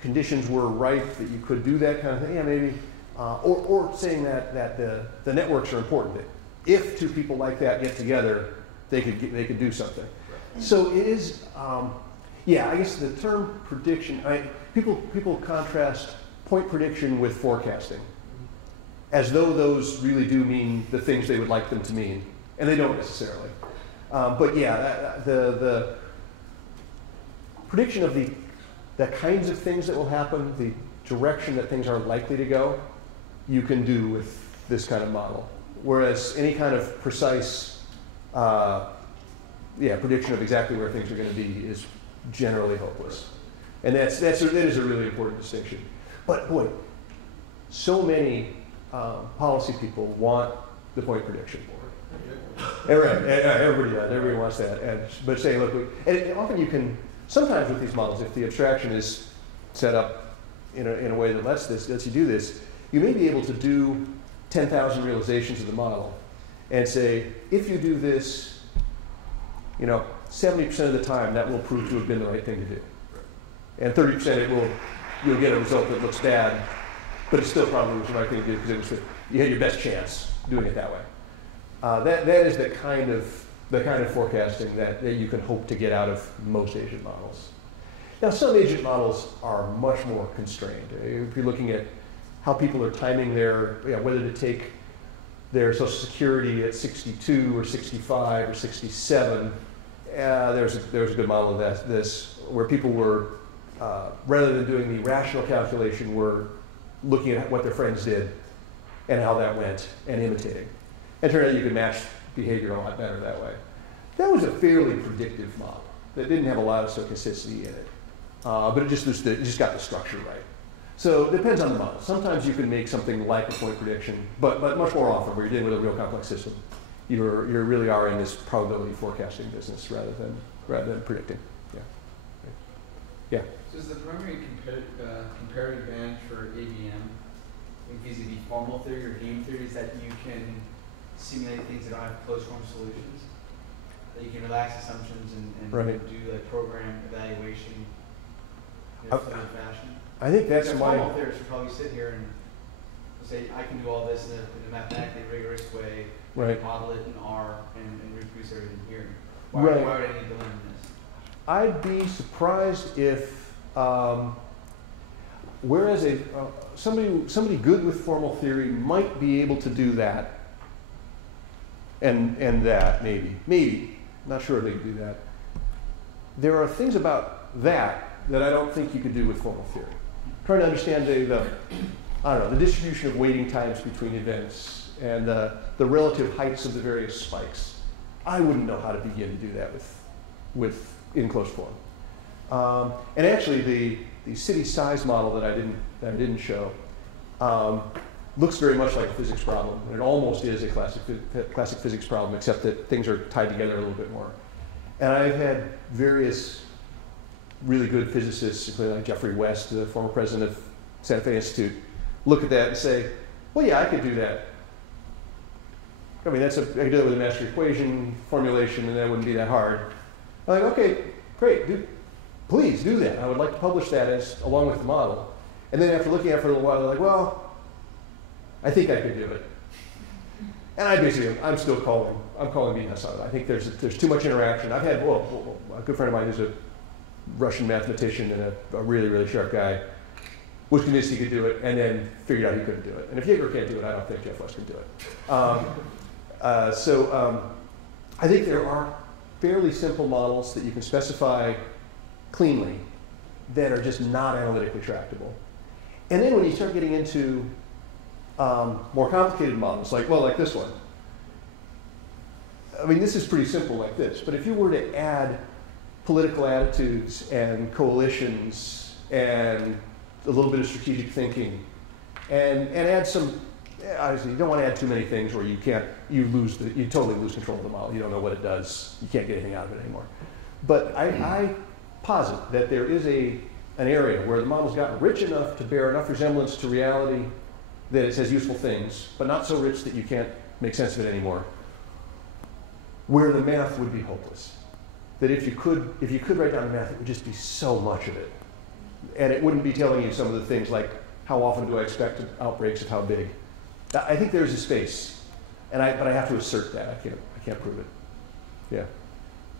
conditions were ripe, that you could do that kind of thing, maybe. Or saying that the networks are important. That if two people like that get together, they could do something. So it is, yeah, I guess the term prediction, people contrast point prediction with forecasting, as though those really do mean the things they would like them to mean, and they don't necessarily. But yeah, the prediction of the kinds of things that will happen, the direction that things are likely to go, you can do with this kind of model. Whereas any kind of precise prediction of exactly where things are going to be is generally hopeless. And that is a really important distinction. But boy, so many policy people want the point prediction. Right, everybody does. Everybody wants that. But say, look, and often you can, sometimes with these models, if the abstraction is set up in a way that lets you do this, you may be able to do 10,000 realizations of the model and say, if you do this, 70% of the time that will prove to have been the right thing to do. And 30% you'll get a result that looks bad, but it still probably was the right thing to do because you had your best chance doing it that way. That is the kind of forecasting that you can hope to get out of most agent models. Now, some agent models are much more constrained. If you're looking at how people are timing whether to take their Social Security at 62 or 65 or 67, there's a good model of this where people were, rather than doing the rational calculation, were looking at what their friends did and how that went and imitating. And it turned out you could match behavior a lot better that way. That was a fairly predictive model that didn't have a lot of stochasticity in it, but it just got the structure right. So it depends on the model. Sometimes you can make something like a point prediction, but much more often, where you're dealing with a real complex system, you really are in this probability forecasting business rather than predicting. Yeah. So is the primary comparative advantage for ABM vis-a-vis formal theory or game theory is that you can simulate things that don't have closed form solutions? That you can relax assumptions and Right. do like program evaluation in a fluid fashion? I think that's formal theorists would probably sit here and say, I can do all this in a mathematically rigorous way, Right. model it in R, and reproduce everything here. Right. Why would I need to learn this? I'd be surprised if, whereas somebody good with formal theory might be able to do that, and that maybe, not sure they could do that. There are things about that I don't think you could do with formal theory. Trying to understand the distribution of waiting times between events and the relative heights of the various spikes. I wouldn't know how to begin to do that with in closed form. And actually, the city size model that I didn't show looks very much like a physics problem. And it almost is a classic physics problem, except that things are tied together a little bit more. And I've had various really good physicists, including like Jeffrey West, the former president of Santa Fe Institute, look at that and say, well, yeah, I could do that. I mean, I could do that with a master equation formulation, and that wouldn't be that hard. I'm like, okay, great, please do that. I would like to publish that along with the model. And then after looking at it for a little while, they're like, well, I think I could do it. And I'm still calling BS on it. I think there's too much interaction. I've had, a good friend of mine who's a Russian mathematician and a really, really sharp guy, was convinced he could do it, and then figured out he couldn't do it. And if Jaeger can't do it, I don't think Jeff West can do it. So I think there are fairly simple models that you can specify cleanly that are just not analytically tractable. And then when you start getting into more complicated models, like this one. I mean, this is pretty simple like this, but if you were to add political attitudes and coalitions and a little bit of strategic thinking and add some, obviously you don't want to add too many things or you totally lose control of the model. You don't know what it does. You can't get anything out of it anymore. But I posit that there is an area where the model's gotten rich enough to bear enough resemblance to reality that it says useful things, but not so rich that you can't make sense of it anymore, where the math would be hopeless. That if you could write down the math, it would just be so much of it. And it wouldn't be telling you some of the things like, how often do I expect outbreaks of how big? I think there's a space, but I have to assert that. I can't prove it. Yeah.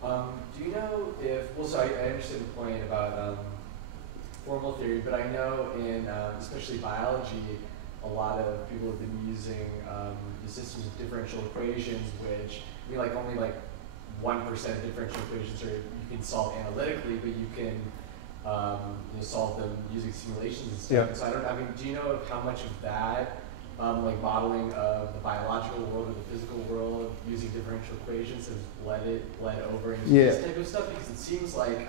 Do you know if, well, so I understand the point about formal theory, but I know in especially biology, a lot of people have been using the systems of differential equations, which like only like 1% of differential equations you can solve analytically, but you can solve them using simulations and stuff. Yeah. So do you know of how much of that, like modeling of the biological world or the physical world using differential equations has bled over into this type of stuff? Because it seems like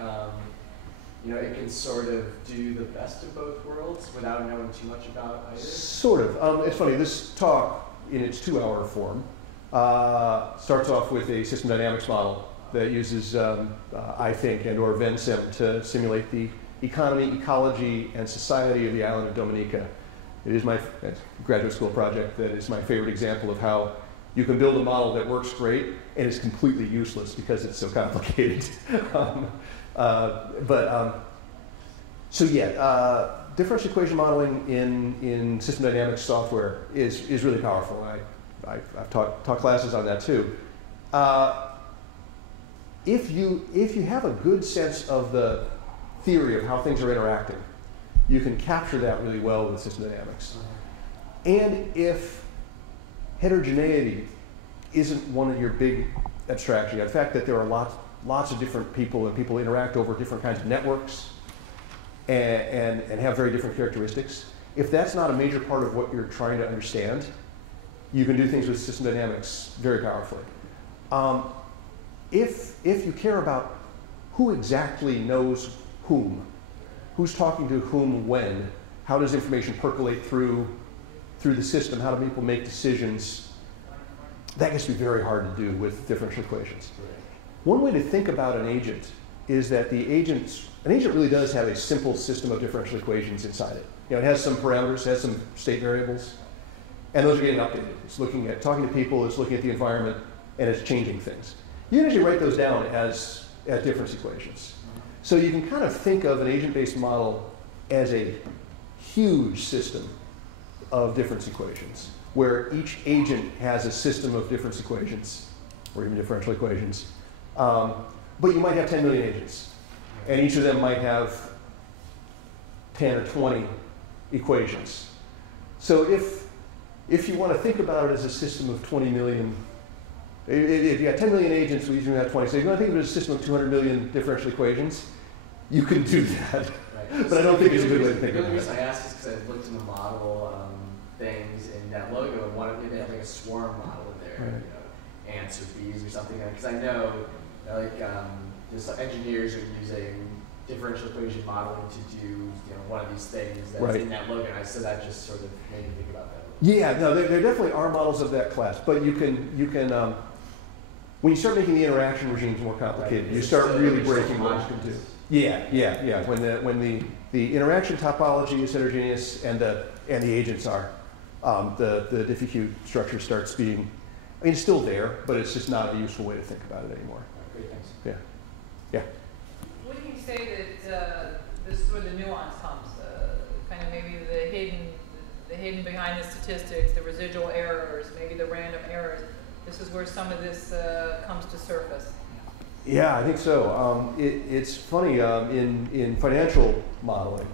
it can sort of do the best of both worlds without knowing too much about either. Sort of. It's funny, this talk in its 2-hour form starts off with a system dynamics model that uses, I think, and or VenSim to simulate the economy, ecology, and society of the island of Dominica. It is my graduate school project that is my favorite example of how you can build a model that works great and is completely useless because it's so complicated. Differential equation modeling in system dynamics software is really powerful. I've taught classes on that too. If you have a good sense of the theory of how things are interacting, you can capture that really well with system dynamics. And if heterogeneity isn't one of your big abstractions, the fact that there are lots of different people and people interact over different kinds of networks and have very different characteristics, if that's not a major part of what you're trying to understand, you can do things with system dynamics very powerfully. If you care about who exactly knows whom, who's talking to whom when, how does information percolate through the system, how do people make decisions, that gets to be very hard to do with differential equations. One way to think about an agent is that an agent really does have a simple system of differential equations inside it. It has some parameters, it has some state variables, and those are getting updated. It's talking to people, it's looking at the environment, and it's changing things. You can actually write those down as difference equations. So you can kind of think of an agent-based model as a huge system of difference equations, where each agent has a system of difference equations, or even differential equations. But you might have 10 million agents, and each of them might have 10 or 20 equations. So if you want to think about it as a system of 20 million, if you got 10 million agents, we usually have 20. So if you want to think of it as a system of 200 million differential equations, you can do that. Right. But I don't think it's a good way to think about it. The only it. reason I asked is because I looked in the model things in that logo, and one of them had like a swarm model in there, Right. Ants or bees or something. Because I know, there's engineers are using differential equation modeling to do one of these things that's Right. in that logo. And so that just sort of made me think about that. Yeah, no, there definitely are models of that class, but you can when you start making the interaction regimes more complicated, you start really breaking what you can do. Yeah. When the interaction topology is heterogeneous and the agents are, the diffie-Q structure starts being, it's still there, but it's just not a useful way to think about it anymore. Great, thanks. Yeah. When do you say that this is where the nuance comes? Kind of maybe the hidden behind the statistics, the residual errors, maybe the random errors. This is where some of this comes to surface. Yeah, I think so. It's funny, in financial modeling,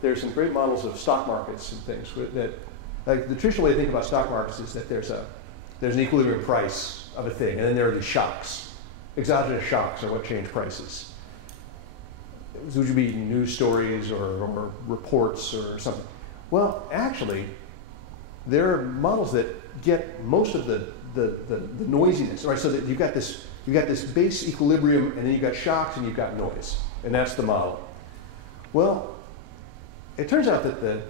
there's some great models of stock markets and things that, like the traditional way to think about stock markets is that there's an equilibrium price of a thing, and then there are these shocks. Exogenous shocks are what change prices. These would be news stories or reports or something. Well, actually, there are models that get most of the noisiness, right? So that you've got this base equilibrium, and then you've got shocks and you've got noise, and that's the model. Well, it turns out that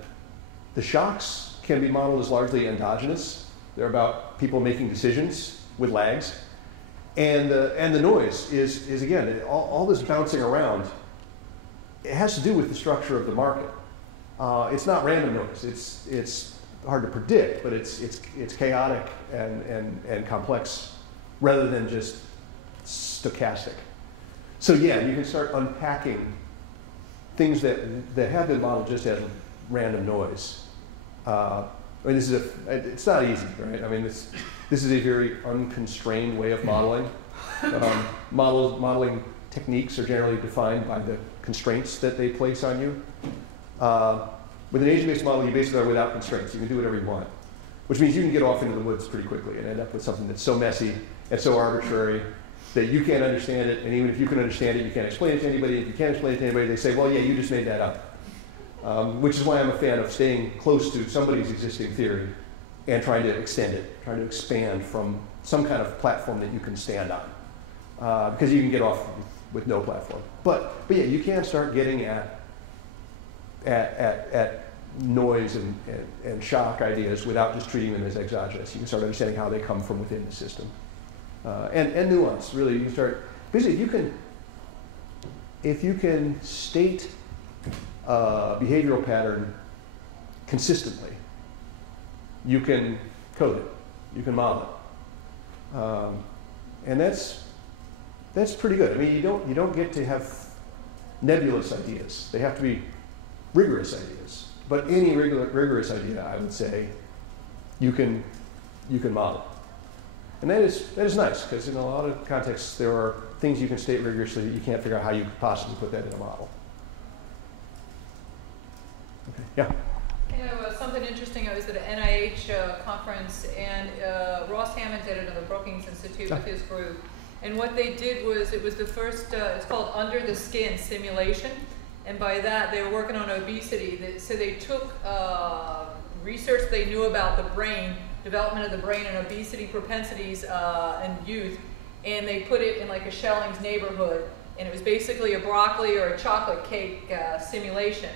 the shocks can be modeled as largely endogenous. They're about people making decisions with lags, and the noise is again all this bouncing around. It has to do with the structure of the market. It's not random noise. It's hard to predict, but it's chaotic and complex rather than just stochastic. So yeah, you can start unpacking things that have been modeled just as random noise. It's not easy, right? I mean, this is a very unconstrained way of modeling. Modeling techniques are generally defined by the constraints that they place on you. With an agent-based model, you basically are without constraints. You can do whatever you want, which means you can get off into the woods pretty quickly and end up with something that's so messy and so arbitrary that you can't understand it, and even if you can understand it, you can't explain it to anybody. If you can't explain it to anybody, they say, well, yeah, you just made that up. Which is why I'm a fan of staying close to somebody's existing theory and trying to extend it, trying to expand from some kind of platform that you can stand on. Because you can get off with no platform. But yeah, you can start getting at noise and shock ideas without just treating them as exogenous. You can start understanding how they come from within the system. And nuance, really. You can start, basically, if you can state a behavioral pattern consistently, you can code it, you can model it. And that's pretty good. I mean, you don't get to have nebulous ideas. They have to be rigorous ideas. But any rigorous idea, I would say, you can model. And that is nice, because in a lot of contexts, there are things you can state rigorously that you can't figure out how you could possibly put that in a model. Okay, yeah? You know, something interesting, I was at an NIH conference, and Ross Hammond did it at the Brookings Institute with his group. And what they did was, it was the first, it's called Under the Skin Simulation. And by that, they were working on obesity. So they took research they knew about the brain, development of the brain and obesity propensities in youth, and they put it in like a Schelling's neighborhood. And it was basically a broccoli or a chocolate cake simulation.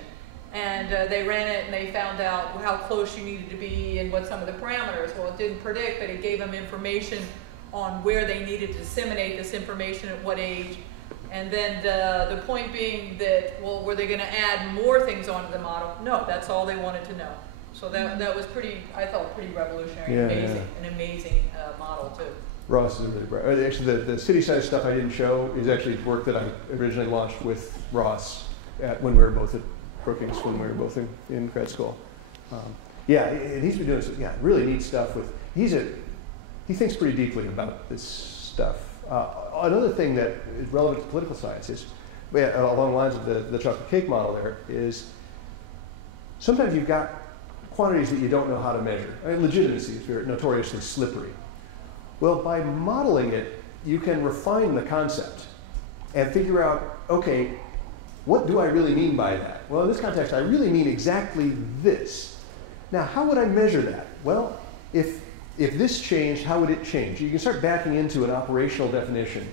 And they ran it and they found out how close you needed to be and what some of the parameters. Well, it didn't predict, but it gave them information on where they needed to disseminate this information at what age. And then the point being that, well, were they going to add more things onto the model? No, that's all they wanted to know. So that was pretty, I thought, pretty revolutionary, an amazing model too. Ross is really bright. Actually, the city size stuff I didn't show is actually work that I originally launched with Ross when we were both at Brookings, when we were both in grad school. And he's been doing some really neat stuff with, he thinks pretty deeply about this stuff. Another thing that is relevant to political science is, along the lines of the chocolate cake model there, is sometimes you've got quantities that you don't know how to measure. I mean, legitimacy is notoriously slippery. Well, by modeling it, you can refine the concept and figure out, okay, what do I really mean by that? Well, in this context, I really mean exactly this. Now, how would I measure that? Well, if this changed, how would it change? You can start backing into an operational definition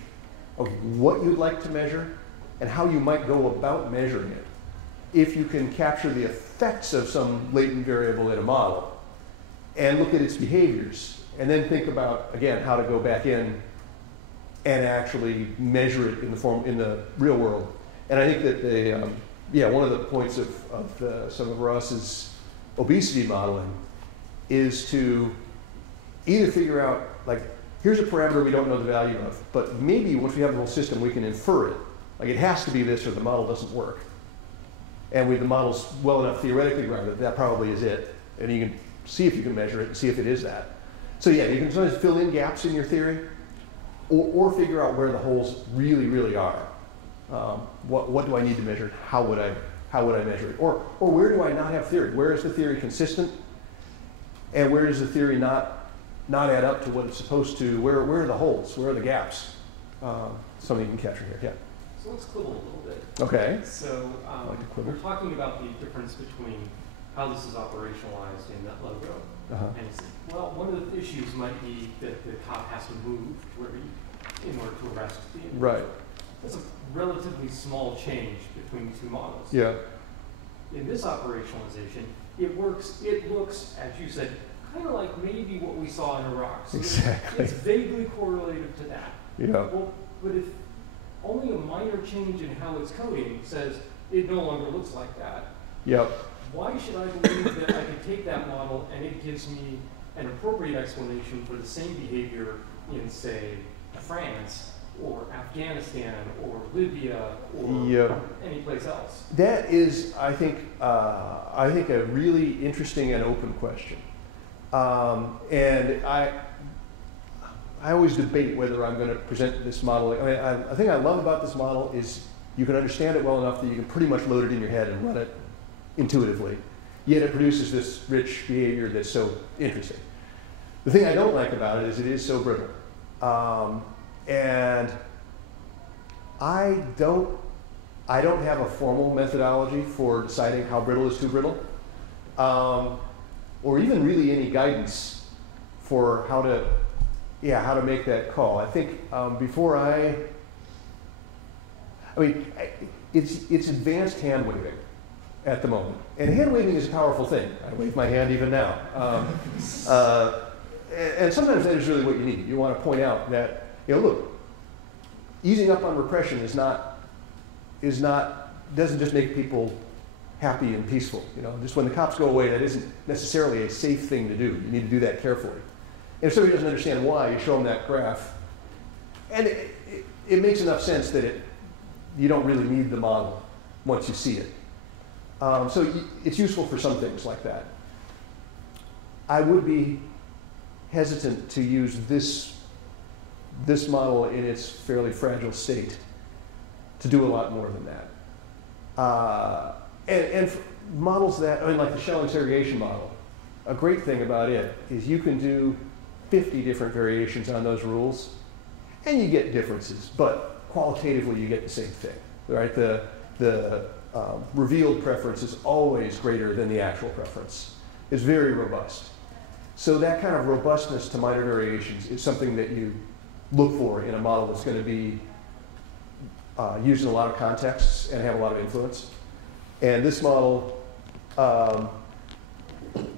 of what you'd like to measure and how you might go about measuring it if you can capture the effects of some latent variable in a model and look at its behaviors and then think about, again, how to go back in and actually measure it in the real world. And I think that one of the points of some of Ross's obesity modeling is to either figure out, like, here's a parameter we don't know the value of, but maybe once we have the whole system, we can infer it. Like, it has to be this or the model doesn't work. And with the models well enough theoretically grounded, that probably is it. And you can see if you can measure it and see if it is that. So yeah, you can sometimes fill in gaps in your theory or figure out where the holes really, really are. What do I need to measure? How would I measure it? Or where do I not have theory? Where is the theory consistent? And where does the theory not add up to what it's supposed to? Where are the holes? Where are the gaps? Something you can capture here. Yeah. So let's quibble a little bit. Okay. So we're talking about the difference between how this is operationalized in that logo. And well, one of the issues might be that the cop has to move in order to arrest the individual. Right. That's a relatively small change between the two models. Yeah. In this operationalization, it looks, as you said, kind of like maybe what we saw in Iraq. So exactly. It's vaguely correlated to that. Yeah. Well, but if only a minor change in how it's coding says it no longer looks like that, yep. Why should I believe that I can take that model and it gives me an appropriate explanation for the same behavior in, say, France or Afghanistan or Libya or any place else? That is, I think, a really interesting and open question. And I always debate whether I'm going to present this model. I mean, the thing I love about this model is you can understand it well enough that you can pretty much load it in your head and run it intuitively. Yet it produces this rich behavior that's so interesting. The thing I don't like about it is so brittle. And I don't have a formal methodology for deciding how brittle is too brittle, or even really any guidance for how to make that call. I think it's advanced hand waving at the moment, and hand waving is a powerful thing. I wave my hand even now, and sometimes that is really what you need. You want to point out that, look, easing up on repression doesn't just make people happy and peaceful. Just when the cops go away, that isn't necessarily a safe thing to do. You need to do that carefully. And if somebody doesn't understand why, you show them that graph, and it makes enough sense that you don't really need the model once you see it. So it's useful for some things like that. I would be hesitant to use this model in its fairly fragile state to do a lot more than that. And models like the Schelling segregation model, a great thing about it is you can do 50 different variations on those rules, and you get differences, but qualitatively you get the same thing, right? The revealed preference is always greater than the actual preference. It's very robust. So that kind of robustness to minor variations is something that you look for in a model that's going to be used in a lot of contexts and have a lot of influence. And this model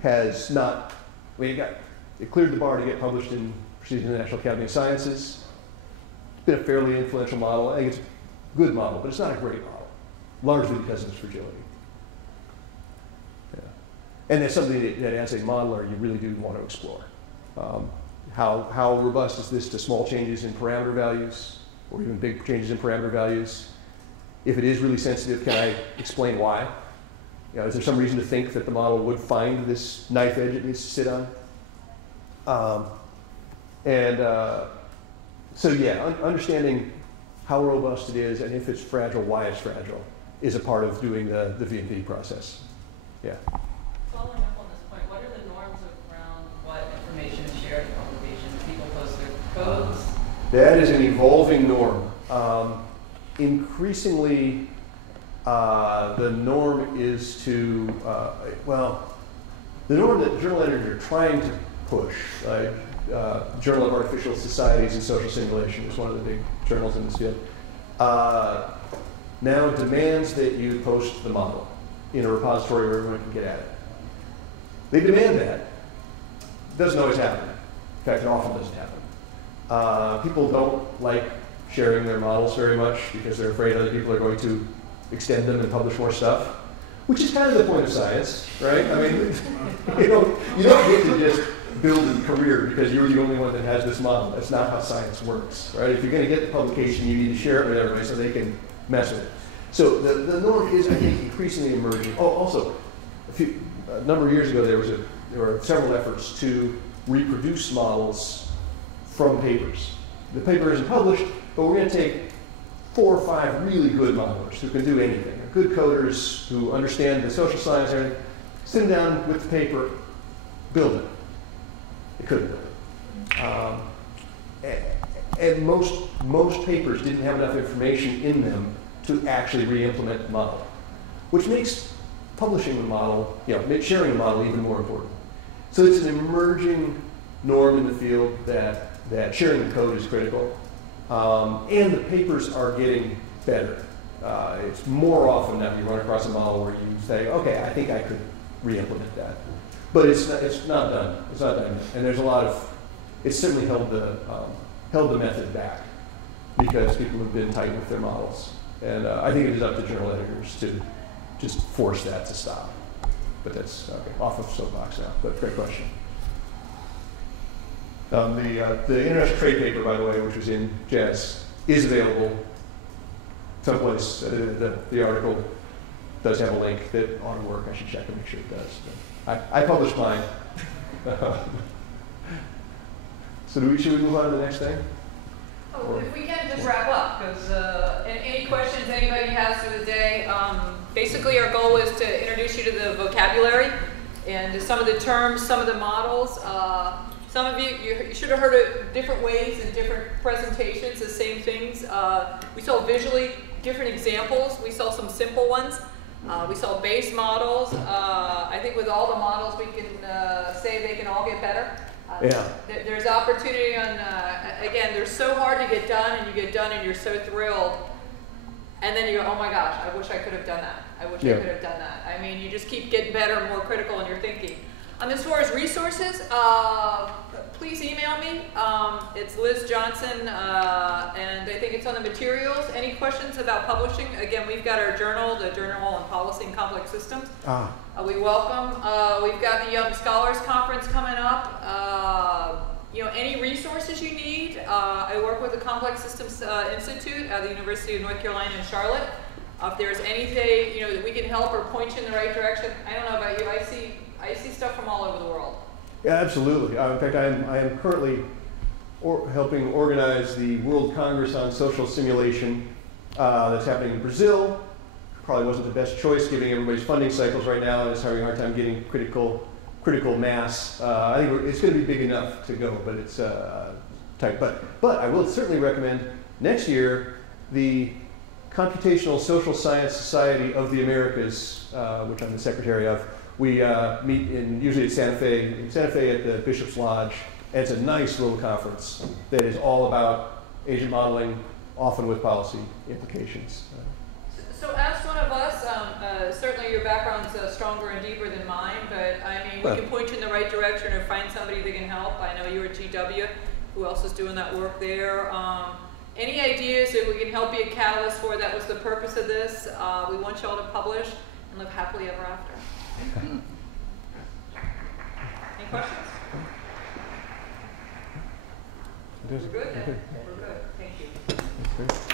has not, it cleared the bar to get published in Proceedings of the National Academy of Sciences. It's been a fairly influential model. I think it's a good model, but it's not a great model, largely because of its fragility. Yeah. And that's something that as a modeler, you really do want to explore. How robust is this to small changes in parameter values, or even big changes in parameter values? If it is really sensitive, can I explain why? Is there some reason to think that the model would find this knife edge it needs to sit on? So yeah, understanding how robust it is and if it's fragile, why it's fragile, is a part of doing the V&V process. Yeah. Following up on this point, what are the norms around what information is shared in publications? People post their codes? That is an evolving norm. Increasingly, the norm is to, the norm that journal editors are trying to push, like Journal of Artificial Societies and Social Simulation is one of the big journals in this field, now demands that you post the model in a repository where everyone can get at it. They demand that. It doesn't always happen. In fact, it often doesn't happen. People don't like sharing their models very much because they're afraid other people are going to extend them and publish more stuff, which is kind of the point of science, right? I mean, you don't get to just build a career because you're the only one that has this model. That's not how science works, right? If you're going to get the publication, you need to share it with everybody so they can mess with it. So the norm is, I think, increasingly emerging. Oh, also, a number of years ago, there were several efforts to reproduce models from papers. The paper isn't published, but we're going to take 4 or 5 really good modelers who can do anything, good coders who understand the social science and everything, sit them down with the paper, build it. They couldn't build it. And most papers didn't have enough information in them to actually re-implement the model, which makes publishing the model, sharing the model even more important. So it's an emerging norm in the field that sharing the code is critical. And the papers are getting better. It's more often now you run across a model where you say, okay, I think I could re-implement that. But it's not done. It's not done. And there's a lot of, it's certainly held the method back because people have been tight with their models. And I think it is up to journal editors to just force that to stop. But that's okay, off of soapbox now, but great question. The International Trade paper, by the way, which was in JAS, is available someplace. The article does have a link that ought to work. I should check and make sure it does. I published mine. So should we move on to the next thing? Oh, if we can just wrap up, because any questions anybody has for the day, basically our goal is to introduce you to the vocabulary and to some of the terms, some of the models. Some of you should have heard it different ways in different presentations, the same things. We saw visually different examples. We saw some simple ones. We saw base models. I think with all the models we can say they can all get better. Yeah. There's opportunity on, again, they're so hard to get done, and you get done and you're so thrilled. And then you go, oh my gosh, I wish I could have done that. I wish I could have done that. I mean, you just keep getting better, more critical in your thinking. As far as resources, please email me. It's Liz Johnson, and I think it's on the materials. Any questions about publishing? Again, we've got our journal, the Journal on Policy and Complex Systems. We welcome. We've got the Young Scholars Conference coming up. Any resources you need. I work with the Complex Systems Institute at the University of North Carolina in Charlotte. If there's anything that we can help or point you in the right direction, I don't know about you. I see stuff from all over the world. Yeah, absolutely. In fact, I am currently helping organize the World Congress on Social Simulation that's happening in Brazil. Probably wasn't the best choice given everybody's funding cycles right now, and it's having a hard time getting critical mass. I think it's going to be big enough to go, but it's tight. But I will certainly recommend next year the Computational Social Science Society of the Americas, which I'm the secretary of. We meet usually at Santa Fe at the Bishop's Lodge. And it's a nice little conference that is all about agent modeling, often with policy implications. So ask one of us, certainly your background's stronger and deeper than mine, but I mean, we can point you in the right direction or find somebody that can help. I know you're at GW. Who else is doing that work there? Any ideas that we can help be a catalyst for? That was the purpose of this. We want y'all to publish and live happily ever after. Any questions? We're good then. We're good. Thank you.